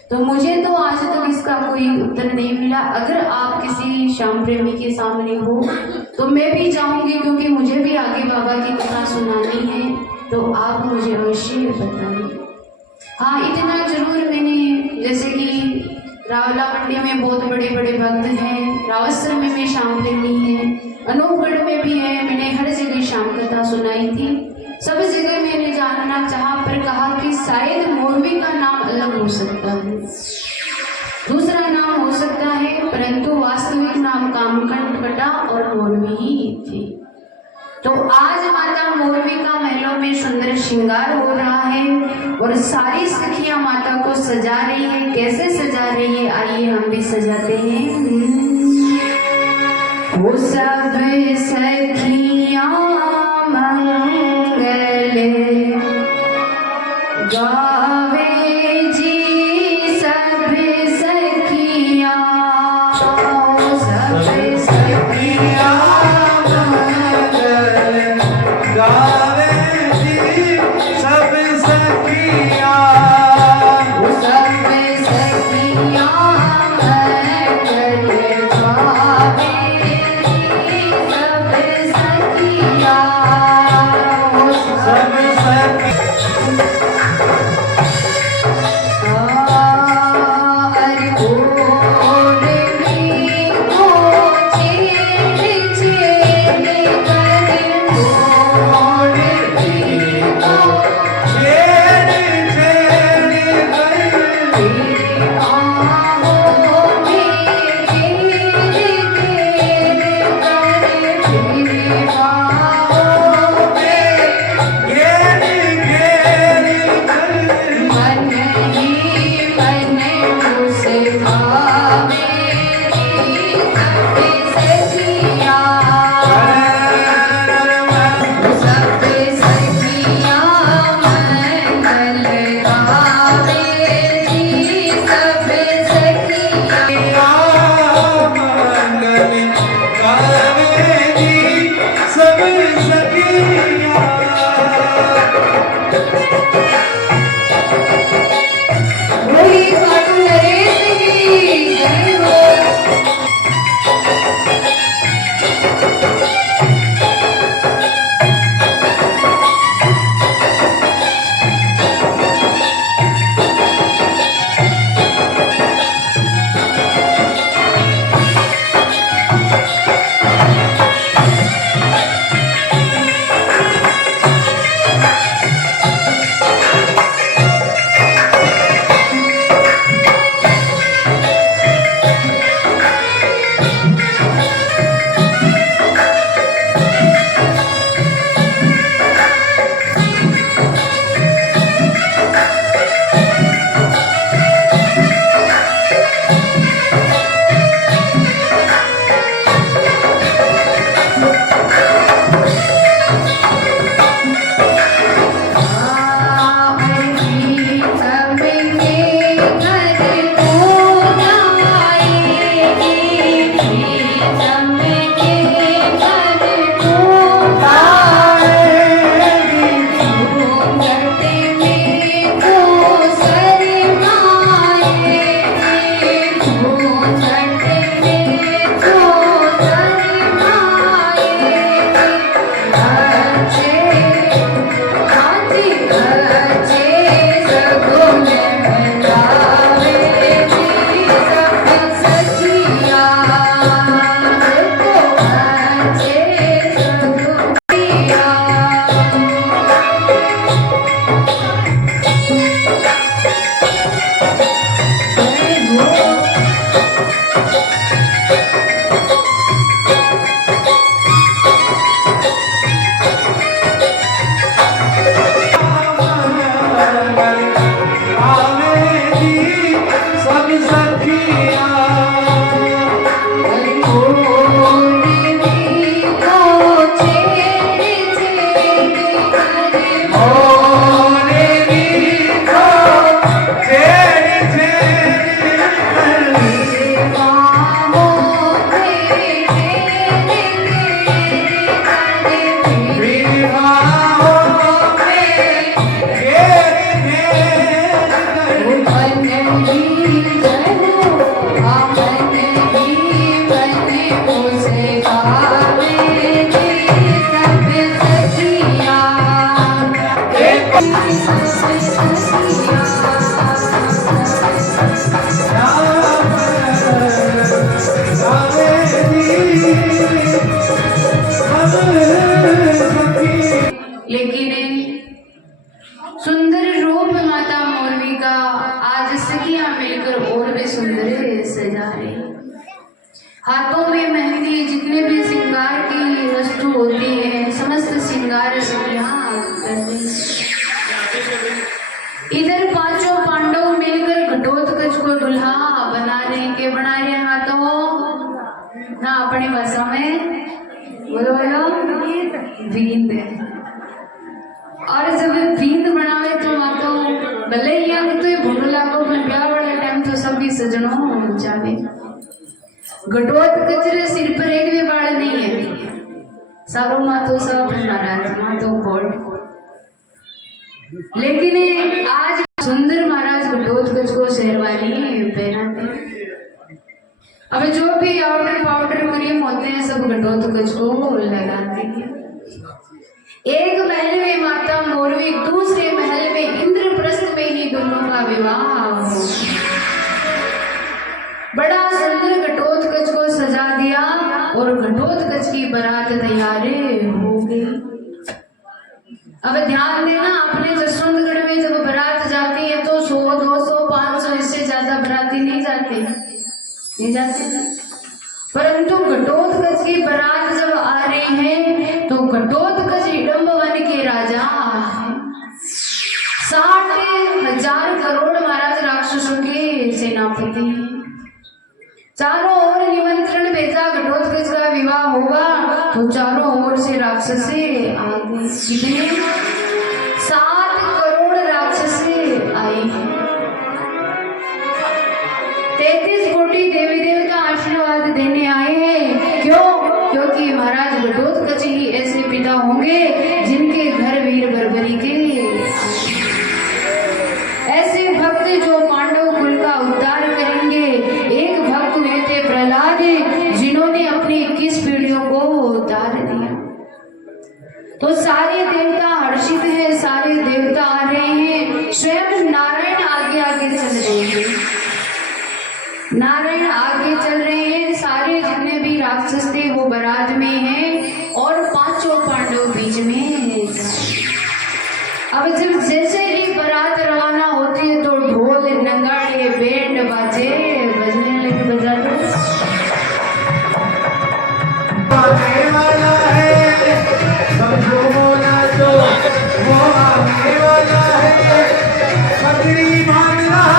तो मुझे तो आज तक इसका कोई उत्तर नहीं मिला। अगर आप किसी श्याम प्रेमी के सामने हो तो मैं भी चाहूंगी, क्योंकि मुझे भी आगे बाबा की कथा सुनानी है, तो आप मुझे अवश्य बताइए। हाँ, इतना जरूर मैंने, जैसे कि रावला मंडी में बहुत बड़े बड़े भक्त हैं, रावसर में भी श्याम प्रेमी है, अनूपगढ़ में भी है, मैंने हर जगह श्याम कथा सुनाई थी। सब जगह मैंने जानना चाहा, पर कहा कि शायद मोरवी का नाम अलग हो सकता है, दूसरा नाम हो सकता है, परंतु वास्तविक नाम कामकंठ कटा और मोरवी ही थी। तो आज माता मोरवी का महलों में सुंदर श्रृंगार हो रहा है और सारी सखियां माता को सजा रही है। कैसे सजा रही है, आइए हम भी सजाते हैं। वो सब सखियां मंगल गावे जी, सब सखियां, सब सखियां गावे जी सब सखियां, सब सखियां मंगल गावे जी, सब सखियां, सब सखियां। सब मिलकर और भी सुंदर सजा रहे। हाथों में मेहंदी, जितने भी श्रृंगार की वस्तु होती है, समस्त श्रृंगार इधर पांचों पांडव मिलकर घटोत्कच को दुल्हा बना रहे के बना रहे हाथों ना अपनी भाषा में बोलो बींद। और जब बींद बनावे तो मातो भले ही तो ये भूल लागो पर ब्याह वाले टाइम तो सभी सजनों जावे। घटोत्कच रे सिर पर एक भी बाल नहीं है, सारो मातो सब नाराज मातो बोल। लेकिन आज सुंदर महाराज घटोत्कच को शेरवानी पहनाते। अब जो भी आउटर पाउडर क्रीम होते हैं सब घटोत्कच को लगाते हैं। एक महल में माता मोरवी, दूसरे महल में इंद्रप्रस्थ में ही दोनों का विवाह। बड़ा सुंदर घटोत्कच को सजा दिया और घटोत्कच की बारात तैयार हो गई। अब ध्यान देना, अपने जसवंतगढ़ में जब बारात जाती है तो 100, 200, 500 इससे ज्यादा बाराती नहीं जाते। परंतु घटोत्कच की बारात जब आ रही है तो घटोत्कच हिडंबवन के राजा हैं। 60,000 करोड़ महाराज राक्षसों के सेनापति हैं। चारों ओर निमंत्रण भेजा, घटोत्कच का विवाह होगा तो चारों ओर से राक्षस आ गए। कितने? 7 करोड़ राक्षस आए। 33 कोटि देवी देवता आशीर्वाद देने आए हैं। क्यों? क्योंकि महाराज घटोत्कच ही ऐसे पिता होंगे जिनके घर वीर बर्बरी के ऐसे भक्त जो पांडव कुल का उद्धार करेंगे। एक भक्त हुए थे प्रहलाद, जिन्होंने अपनी 21 पीढ़ियों को उतार दिया। तो सारे देवता हर्षित हैं, सारे देवता आ रहे हैं। स्वयं नारायण आगे आगे चल रहे हैं। नारायण आगे चल रहे हैं। सारे जितने भी राक्षस थे वो बारात में हैं और पांचों पांडव बीच में। अब जब जैसे ही बारात रवाना होती है तो ढोल नगाड़े बैंड बाजे बजने लगे। बजा दो। आने वाला है, समझो बोला तो वो आने वाला है, पगड़ी बांध रहा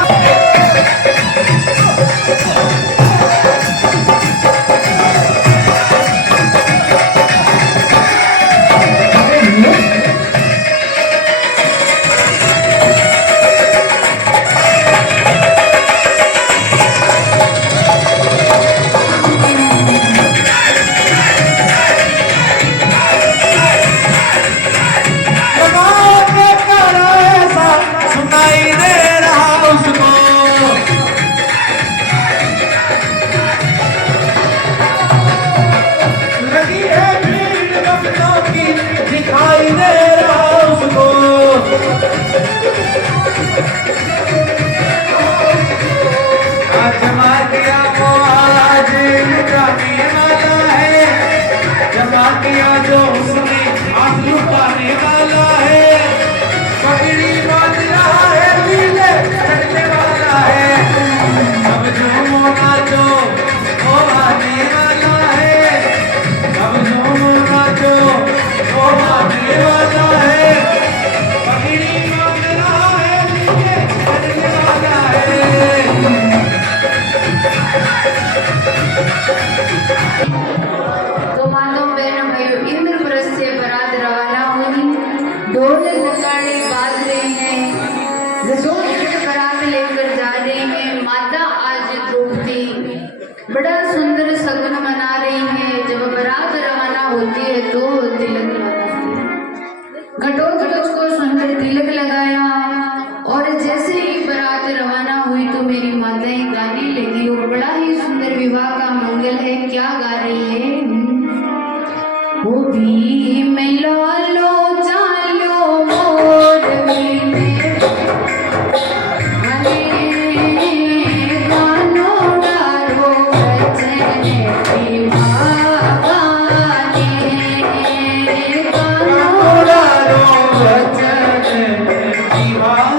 जो उसने आज लुटाने वाला है, पगड़ी बांध रहा है, नीले चढ़ने वाला है। अब जो मोना जो वो आने वाला है, अब जो मोना जो वो आने वाला है, पगड़ी बांध रहा है, नीले चढ़ने वाला है। तो मानो बहनों भाइयों, इंद्रप्रस्थ से बारात रवाना हुई। ढोल नगाड़े बाज रहे हैं, घटोत्कच बारात लेकर जा रहे हैं। माता आज द्रौपदी बड़ा सुंदर सगुन मना रही है। जब बारात रवाना होती है तो तिलक लगाती है। घटोत्कच को सुंदर तिलक लगाया और जैसे ही बारात रवाना हुई तो मेरी माताएं गाने लगी और बड़ा ही सुंदर विवाह का मंगल है। क्या गा रही है? वो भी मिलो लो चालो मोर में गानो डारो बचन गानो डारो बचन दीवाने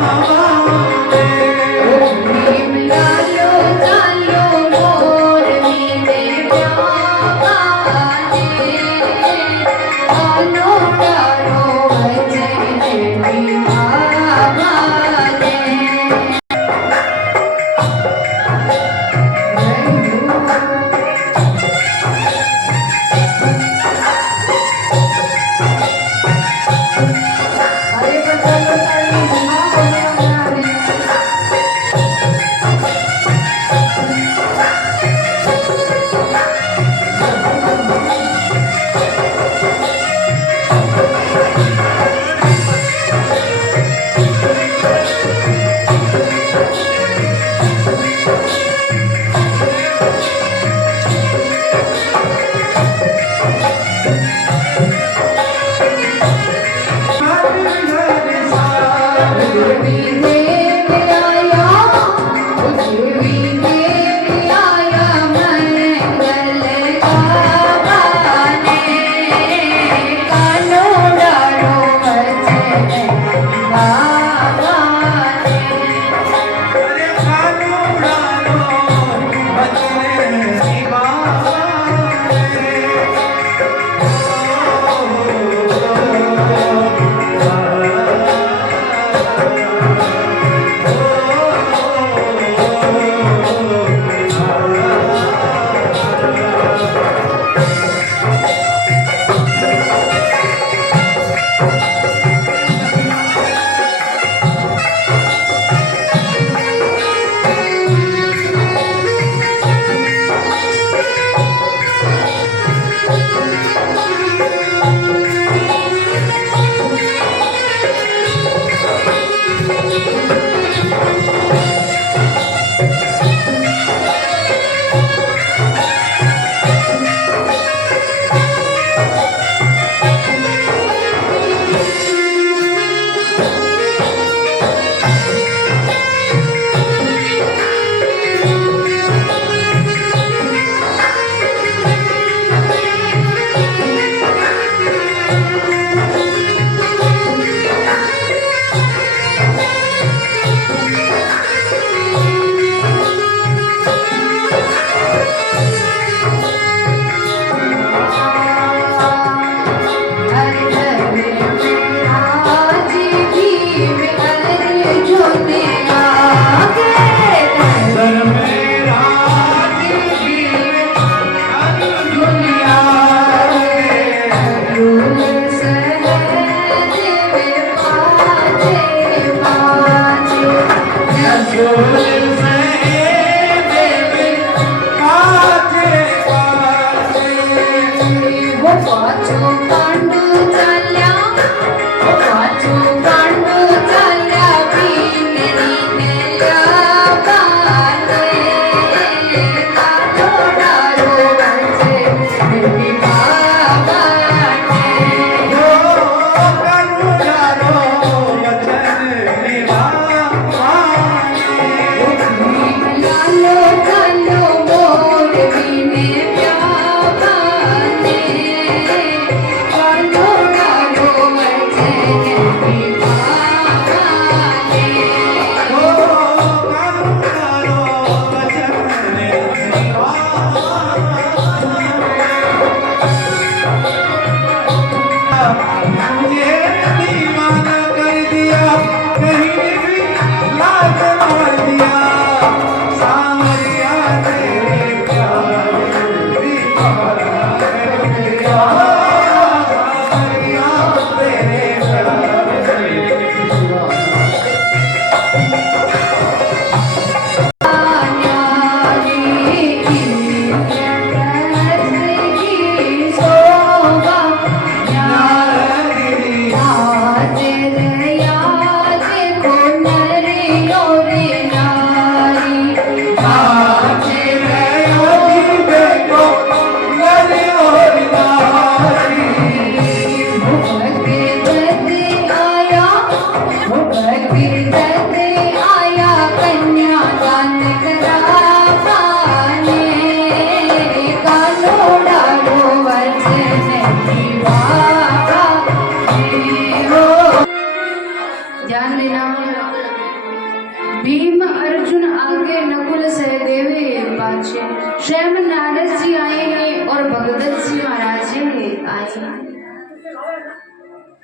स्वयं नारद जी आए हैं और भगदत्त जी महाराज आए।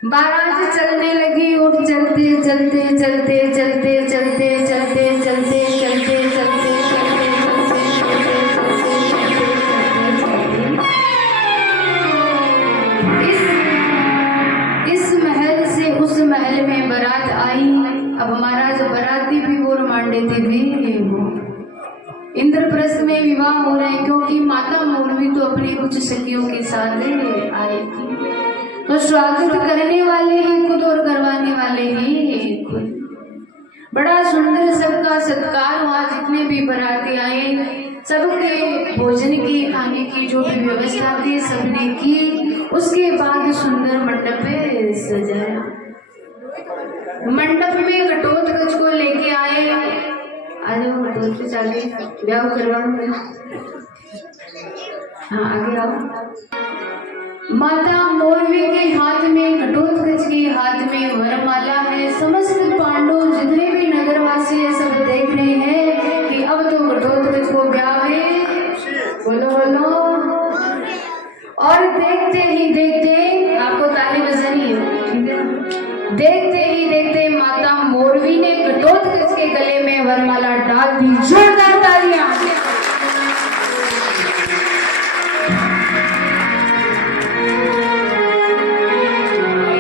बारात चलने लगी और चलते चलते चलते चलते चलते चलते चलते चलते चलते इस महल से उस महल में बारात आई। अब महाराज बाराती भी और मांडे थे वो इंद्रप्रस्थ में विवाह हो रहे हैं, क्योंकि माता मौलवी तो अपनी कुछ सखियों के साथ आई थी। तो स्वागत करने वाले ही खुद और करवाने वाले ही खुद। बड़ा सुंदर सबका सत्कार हुआ। जितने भी बाराती आए सबके भोजन की खाने की जो भी व्यवस्था थी सबने की। उसके बाद सुंदर मंडप सजाया। मंडप में घटोत्कच को लेके आए। आज घटोत्कच आगे ब्याह करवाऊंगा। हाँ आगे आओ। माता मौलवी के हाथ में घटोत्कच के हाथ में वरमाला है। समस्त पांडव जितने भी नगरवासी है सब देख रहे हैं कि अब तो घटोत्कच को ब्याह है। बोलो बोलो। और देखते ही देखते आपको ताली बजानी है, ठीक है। देखते ही देखते माता मौलवी ने घटोत्कच के गले में वरमाला डाल दी। जोरदार तालियां।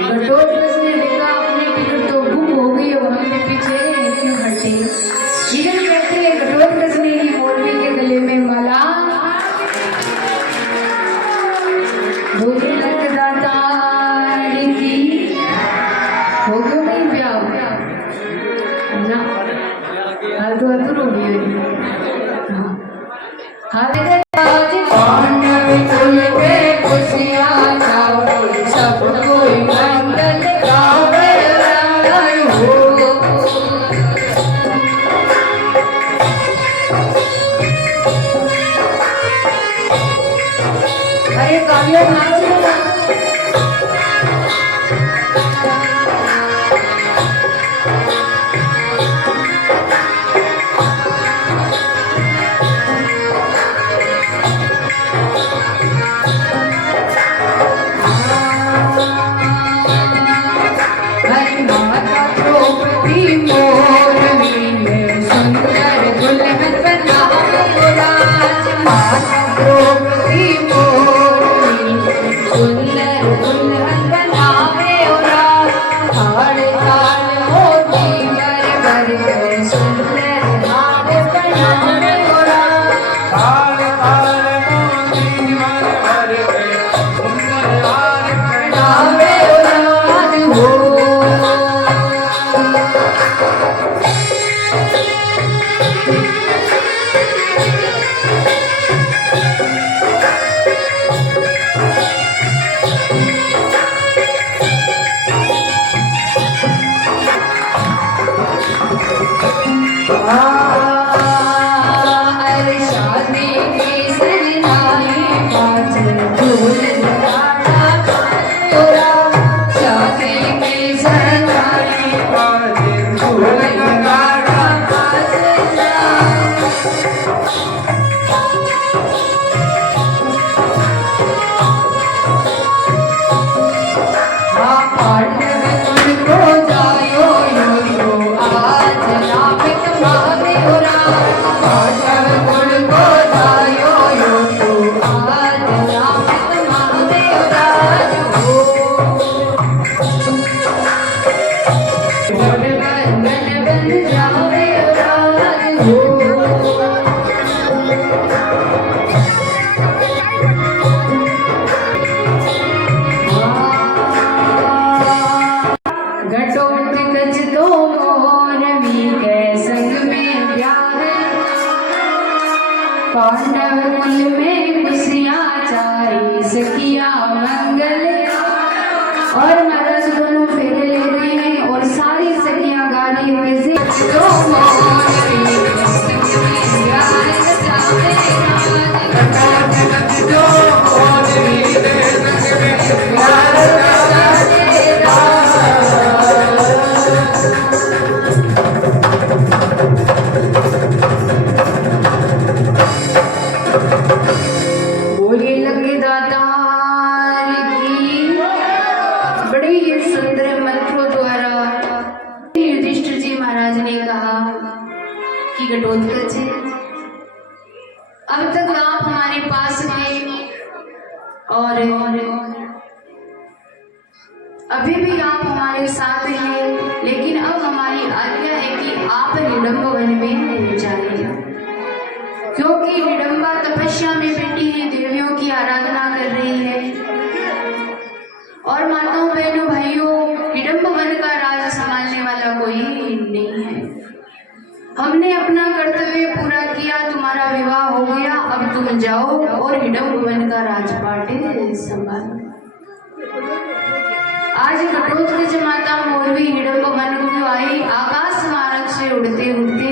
घटोत्कच ने देखा अपने टिकट तो बुक हो गई, अब हमें पीछे क्यों हटे। इधर कहते घटोत्कच ने ही मौलवी के गले में माला हो गया नहीं ब्याह ना हाल तो अधूर हो गया। हाँ पांडव कुल पे खुशियाँ गाओ, सब कोई मंगल गावे हो। अरे काव्य नाच पांडव कुल में खुशियाँ चारी सखिया मंगल। और महाराज दोनों फेरे ले रहे हैं और सारी सखियाँ गा रही है कैसे अब तक आप हमारे पास थे और अभी भी आप हमारे साथ हैं, लेकिन अब हमारी आज्ञा है कि आप निडम्ब वन में जाइए, क्योंकि निडम्बा तपस्या में बैठी है, देवियों की आराधना कर रही है। और माताओं बहनों भाइयों, निडम्ब वन का राज संभालने वाला कोई नहीं है। हमने अपना कर्तव्य पूरा किया, तुम्हारा विवाह हो गया, अब तुम जाओ और हिडम्ब वन का राजपाट संभालो। आज घटोत्कच माता मोरवी हिडम्ब वन को आई, आकाश मार्ग से उड़ते उड़ते,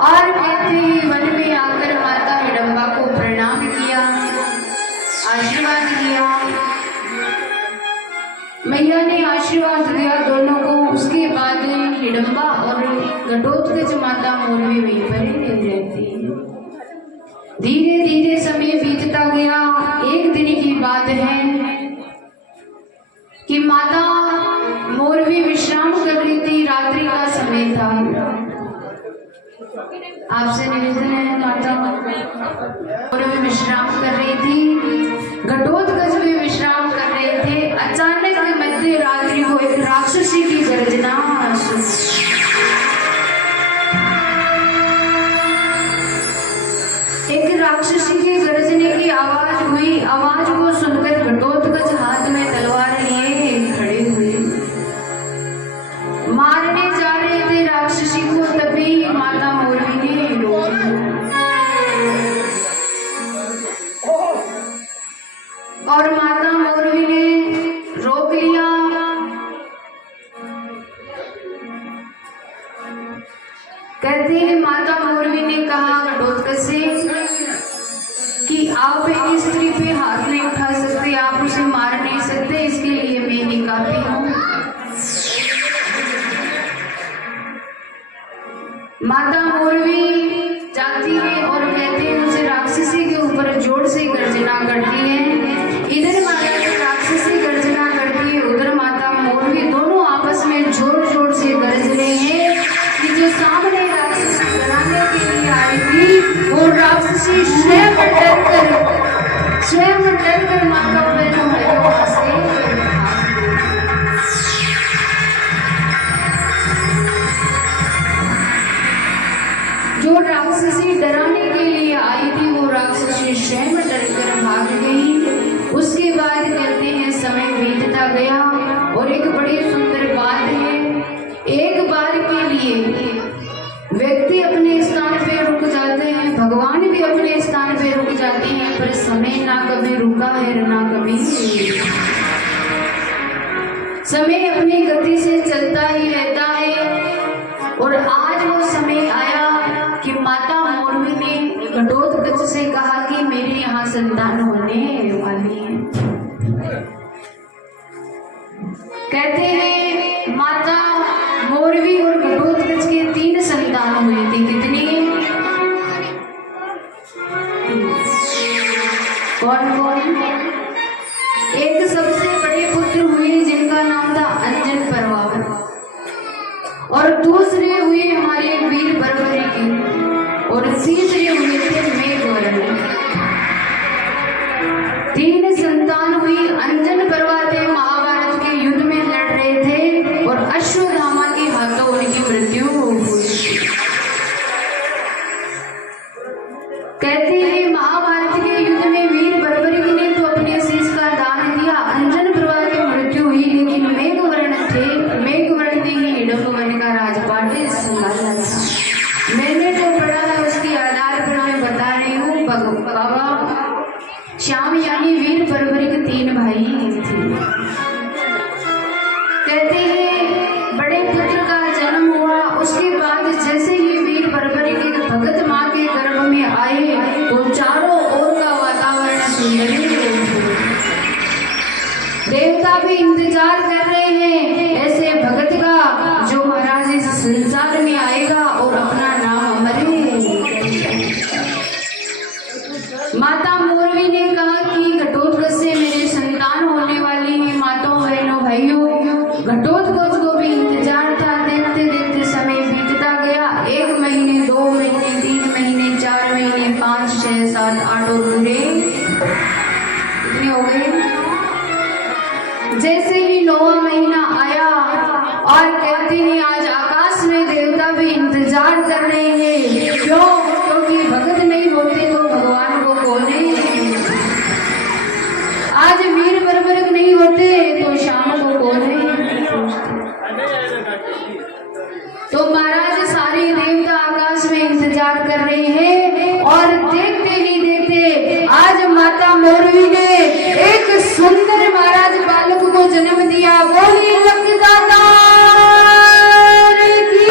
और कहते ही वन में आकर माता हिडम्बा को प्रणाम किया, आशीर्वाद दिया। मैया ने आशीर्वाद दिया दोनों को। उसके बाद हिडम्बा और घटोत्कच माता मोरवी वहीं पर रहती है। धीरे धीरे समय बीतता गया। एक दिन की बात है कि माता मोरवी विश्राम कर रही थी, रात्रि का समय था। आपसे निवेदन है, माता मोरवी विश्राम कर रही थी, घटोत्कच भी विश्राम कर रहे थे। अचानक मध्य रात्रि को एक राक्षसी की गर्जना सुनी। एक राक्षसी के गर्जने की आवाज हुई। आवाज को सुनकर घटोत्कच हाथ में तलवार लिए खड़े हुए, मारने जा रहे थे राक्षसी को। तभी माता मोरवी ने रोक लिया और माता मोरवी ने रोक लिया। कहते हैं माता मोरवी ने कहा घटोत्कच से कि आप एक स्त्री पे हाथ नहीं उठा सकते, आप उसे मार नहीं सकते, इसके लिए मैं निकाली हूँ। माता मोरवी जाती है और कहते हैं उसे राक्षसी के ऊपर जोर से गर्जना करती है। इधर माता राक्षसी गर्जना करती है, उधर माता मोरवी, दोनों आपस में जोर जोर से गरज रहे हैं कि जो सामने राक्षसी डराने के लिए आई थी, वो राक्षसी स्वयं डर कर माता बहनों भाइयों से जो राक्षसी डराने के लिए आई थी, वो राक्षसी स्वयं डरकर भाग गई। उसके बाद कहते हैं समय बीतता गया और एक बड़ी सुंदर बात है, एक बार के लिए व्यक्ति अपने स्थान पे रुक जाते हैं, भगवान भी अपने स्थान पे रुक जाते हैं, पर समय ना कभी रुका है ना कभी समय अपनी गति से चलता ही रहता है। और आज वो समय आया कि माता मोरवी ने घटोत्कच से कहा कि मेरे यहाँ संतान होने वाली है। कहते हैं माता मोरवी और घटोत्कच के 3 संतान हुए थे। कितनी? कौन कौन? एक सबसे बड़े पुत्र हुए जिनका नाम था अंजन परवा, और दूसरे हुए हमारे वीर बरबरी के, और तीसरे हुए थे मेघवर्ण। 3 संतान हुई। अंजन परवा थे, महाभारत के युद्ध में लड़ रहे थे और अश्वत्थामा के हाथों उनकी मृत्यु हुई। कहते हैं महाभारत के युद्ध में वीर बर्बरिक ने तो अपने शीश का दान दिया, अंजन परवा की मृत्यु हुई, लेकिन मेघवर्ण थे, मेघवर्ण ने ही हिडम्ब वन का राजपाट संभाला। मैंने जो पढ़ा है उसके आधार पर मैं बता रही हूँ। बाबा श्याम यानी वीर बर्बरिक 3 भाई थे। कहते हैं बड़े पुत्र का जन्म हुआ, उसके बाद जैसे ही वीर बर्बरिक भगत माँ के गर्भ में आए तो चारों ओर का वातावरण कर रहे हैं। क्यों? क्योंकि भगत नहीं होते तो भगवान को कौन नहीं। आज वीर बर्बरक नहीं होते तो श्याम को कौन नहीं। तो महाराज सारे देवता आकाश में इंतजार कर रहे हैं और देखते ही देखते आज माता मोरवी ने एक सुंदर महाराज बालक को जन्म दिया। बोली लखदाता की।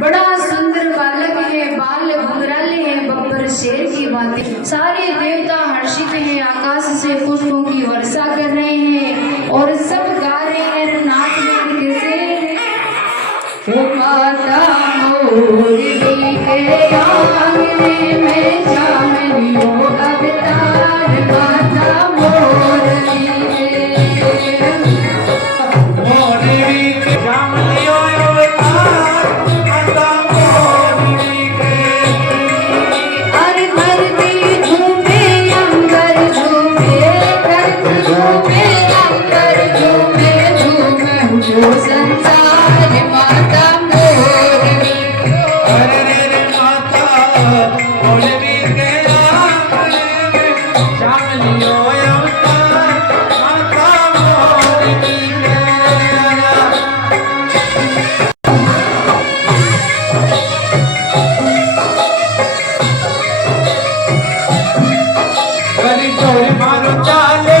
बड़ा सुंदर बालक है, बाल घुंघराले हैं, बब्बर शेर की बातें। सारे देवता हर्षित हैं, आकाश से पुष्पों की वर्षा कर रहे हैं और सब गा रहे हैं नाच में कैसे। माता मोरवी के आंगने में चामलियो अवतार। माता मोरवी के चामलियो अवतार। माता मोरवी के। अरे धरती झूमे अंबर झूमे, धरती झूमे अंबर झूमे, झूमे जो संसार। माता मोरवी अरे रे माता मोरवी के आंगने में चामलियो अवतार। माता मोरवी के। गली चोरी मारो चाले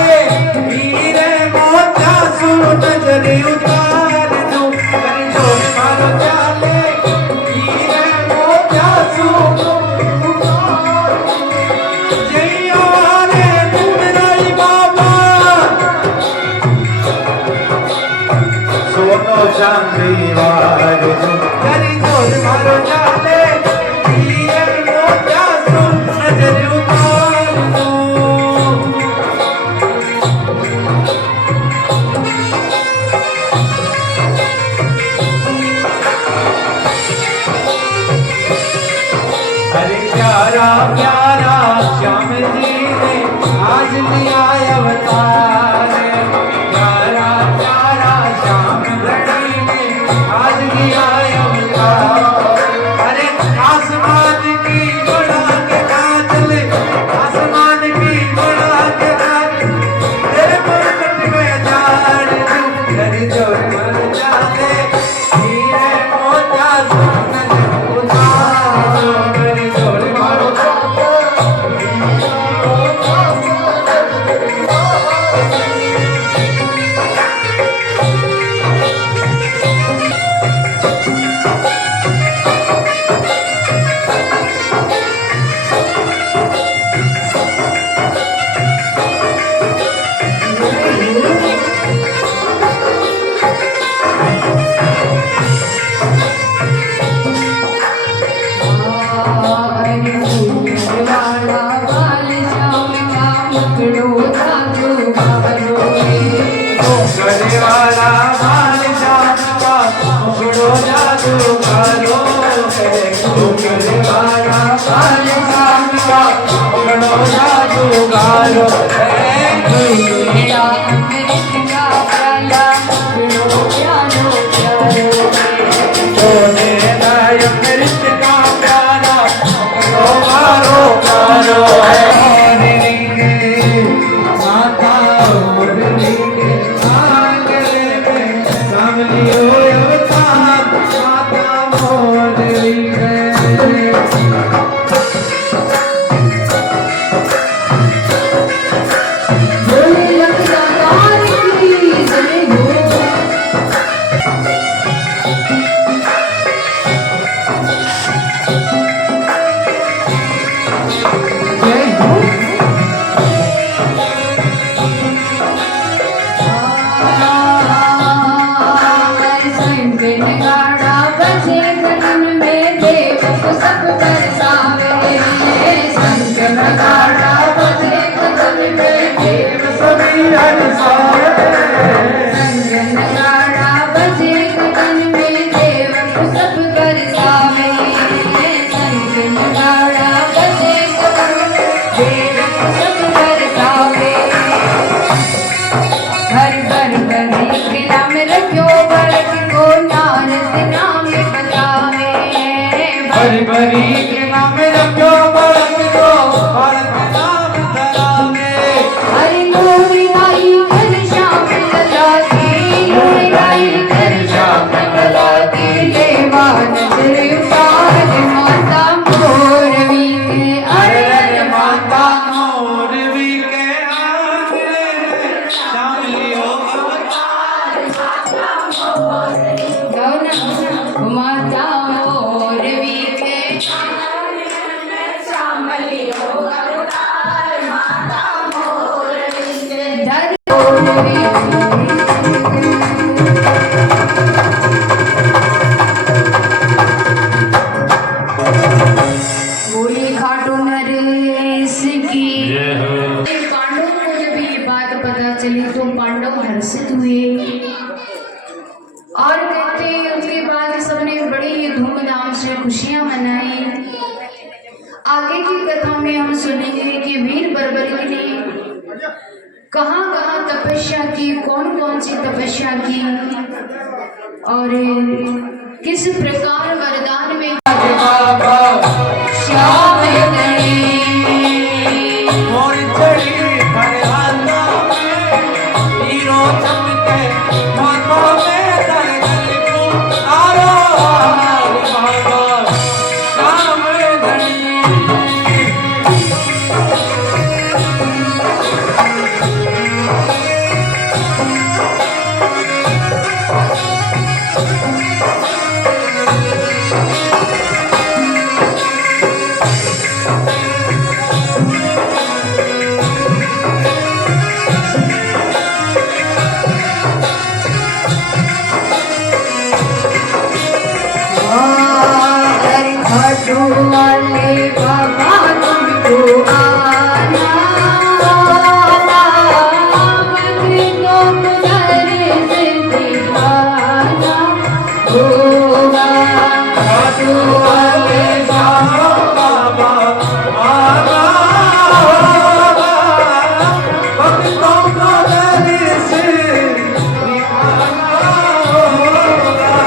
वीरे मोचा सु नजर उतार दो। गली चोरी मारो चाले वीरे मोचा सु उतार दो। जैया रे मुंडराई बाबा सोनो चांदी वार दो। गली चोरी मारो चाले वीरे मोचा सु नजर उतार दो। अरे प्यारा प्यारा श्याम जी ने आज लिया अवतार। प्यारा प्यारा श्याम घड़ी ने आज लिया अवतार। अरे आसमान की बड़ा के काजल, आसमान की बड़ा के काजल, तेरे मुकुट में जान दूं। तेरी जोर मर जाते हीरे मोजा सोना उतार। मेरी जोर मारो वाला बाल श्याम का मुखड़ो जादू बाबलो गले वाला बाल श्याम का मुखड़ो जादू करो है। गले वाला बाल श्याम का मुखड़ो जादू करो है। मेरा अमृत का प्याला मुखड़ो प्यालो प्यालो। सोने लाय मृत का प्याला मुखड़ो मारो करो है। माता मोरवी के आंगने में चामलियो अवतार। माता मोरवी के। बोले लखदाता की जय हो। जय हो। संगन गाड़ा बजे गगन में देव को सब बरसावे। संगन गाड़ा बजे गगन में देव सभी हंसाए। संगन गाड़ा बजे गगन में देव को सब बरसावे। संगन गाड़ा बजे गगन में देव को सब बरसावे। घर घर घर खिला में रखो बड़क को नारद हरि बरी के नाम रखो भारत को, भारत के नाम धरावे। हरि लोरी लाई घर श्याम लला की, लोरी लाई घर श्याम लला की, लेवा नजर उतार माता मोरवी के, अरे माता मोरवी के आंगन श्याम लियो अवतार। माता मोरवी के बोली खाटू नरेश की। पांडवों को जब ये बात पता चली तो पांडव हर्षित हुए और कहते उसके बाद सबने बड़े ही धूमधाम से खुशियां मनाई। आगे की कथा में हम सुनेंगे कि वीर बर्बरी ने कहाँ कहाँ तपस्या की, कौन कौन सी तपस्या की और किस प्रकार वरदान में श्याम मोर चढ़ी हरियाणा में, हीरो चमके माथा में दर्द को आरो बाबा श्याम धनी। वाले बाबा तुमको आना, मंदिरों से दिखाना होगा। खाटू वाले बाबा आना होगा, भक्तों को दर्श दिखाना होगा।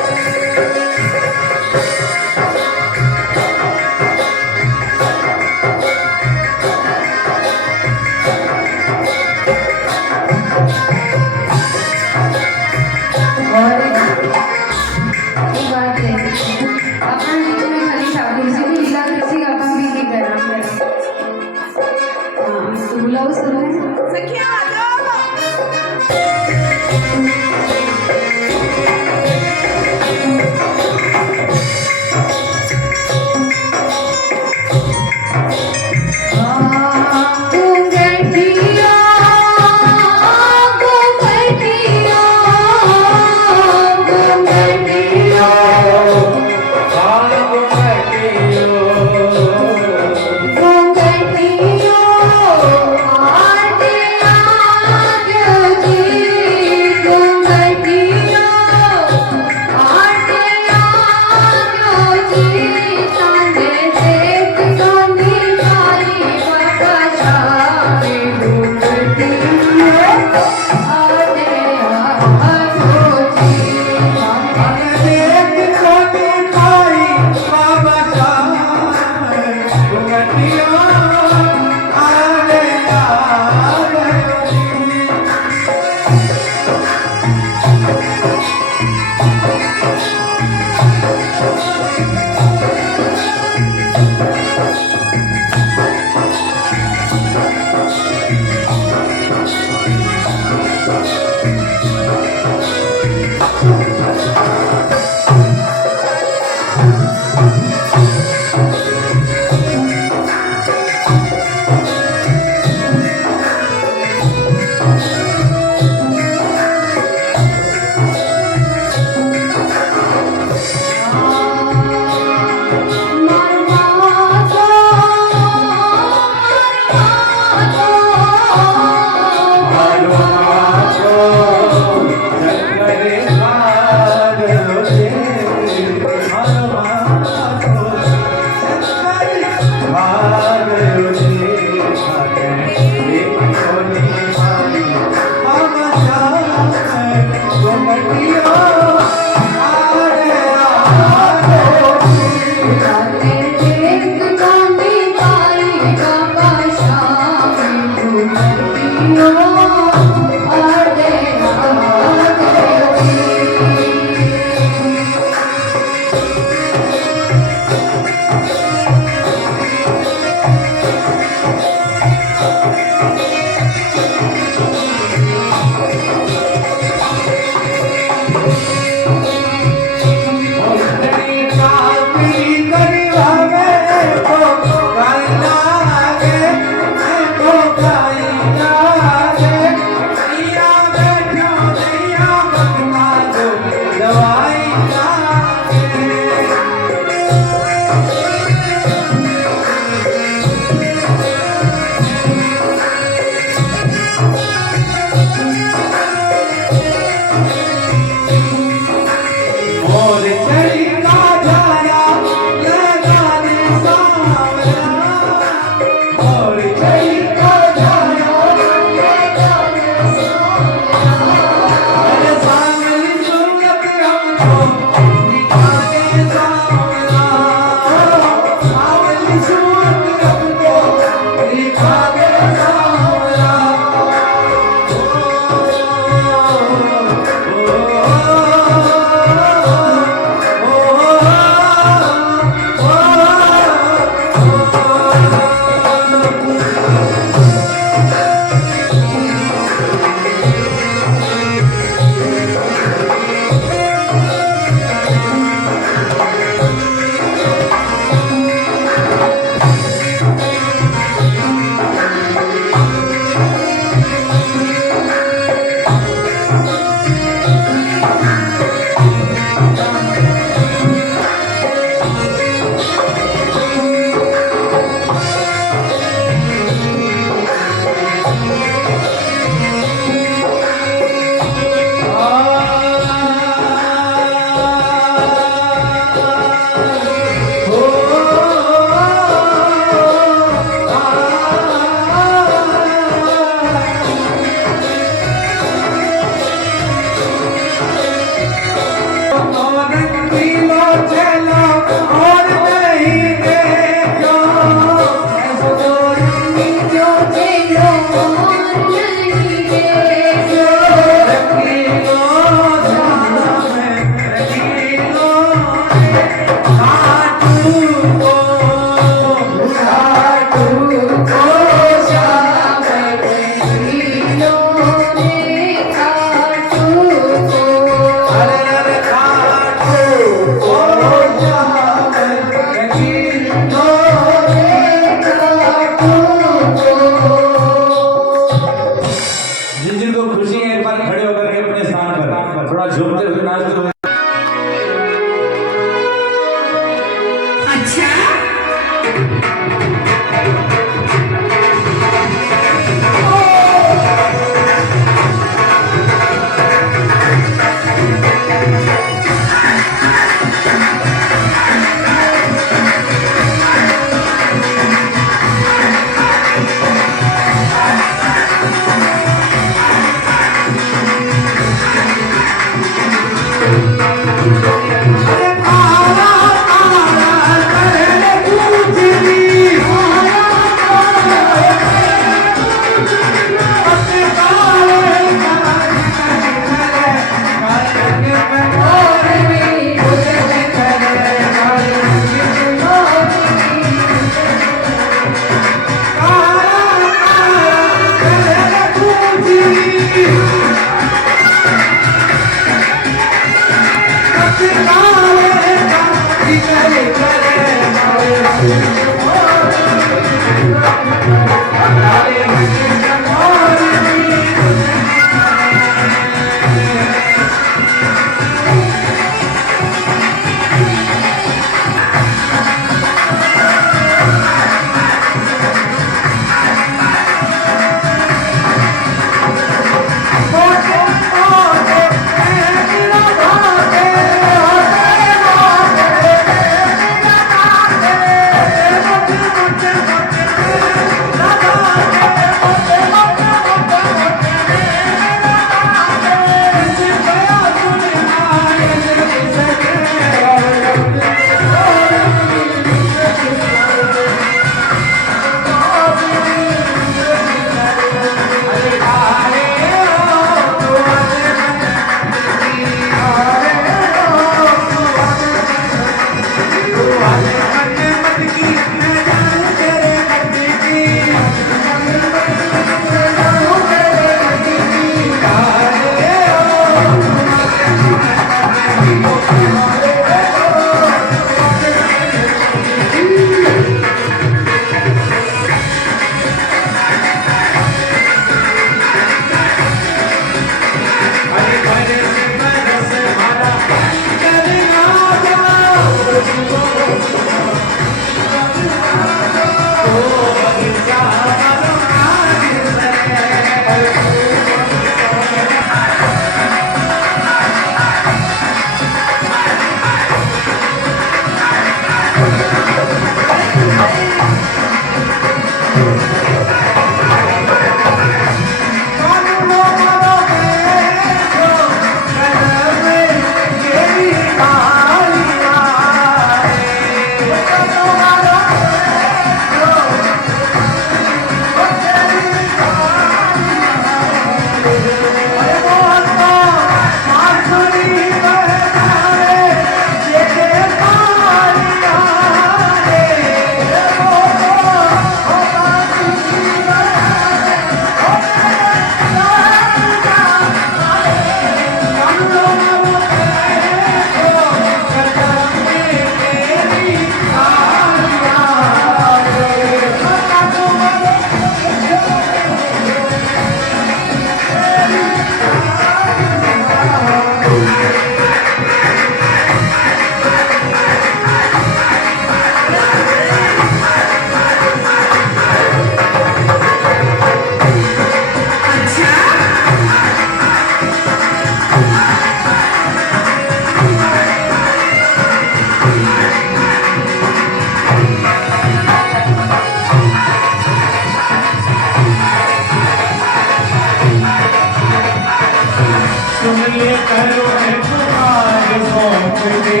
करुण पुकार सौंप दे,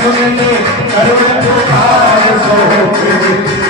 सुन ले करुण पुकार सौंप दे।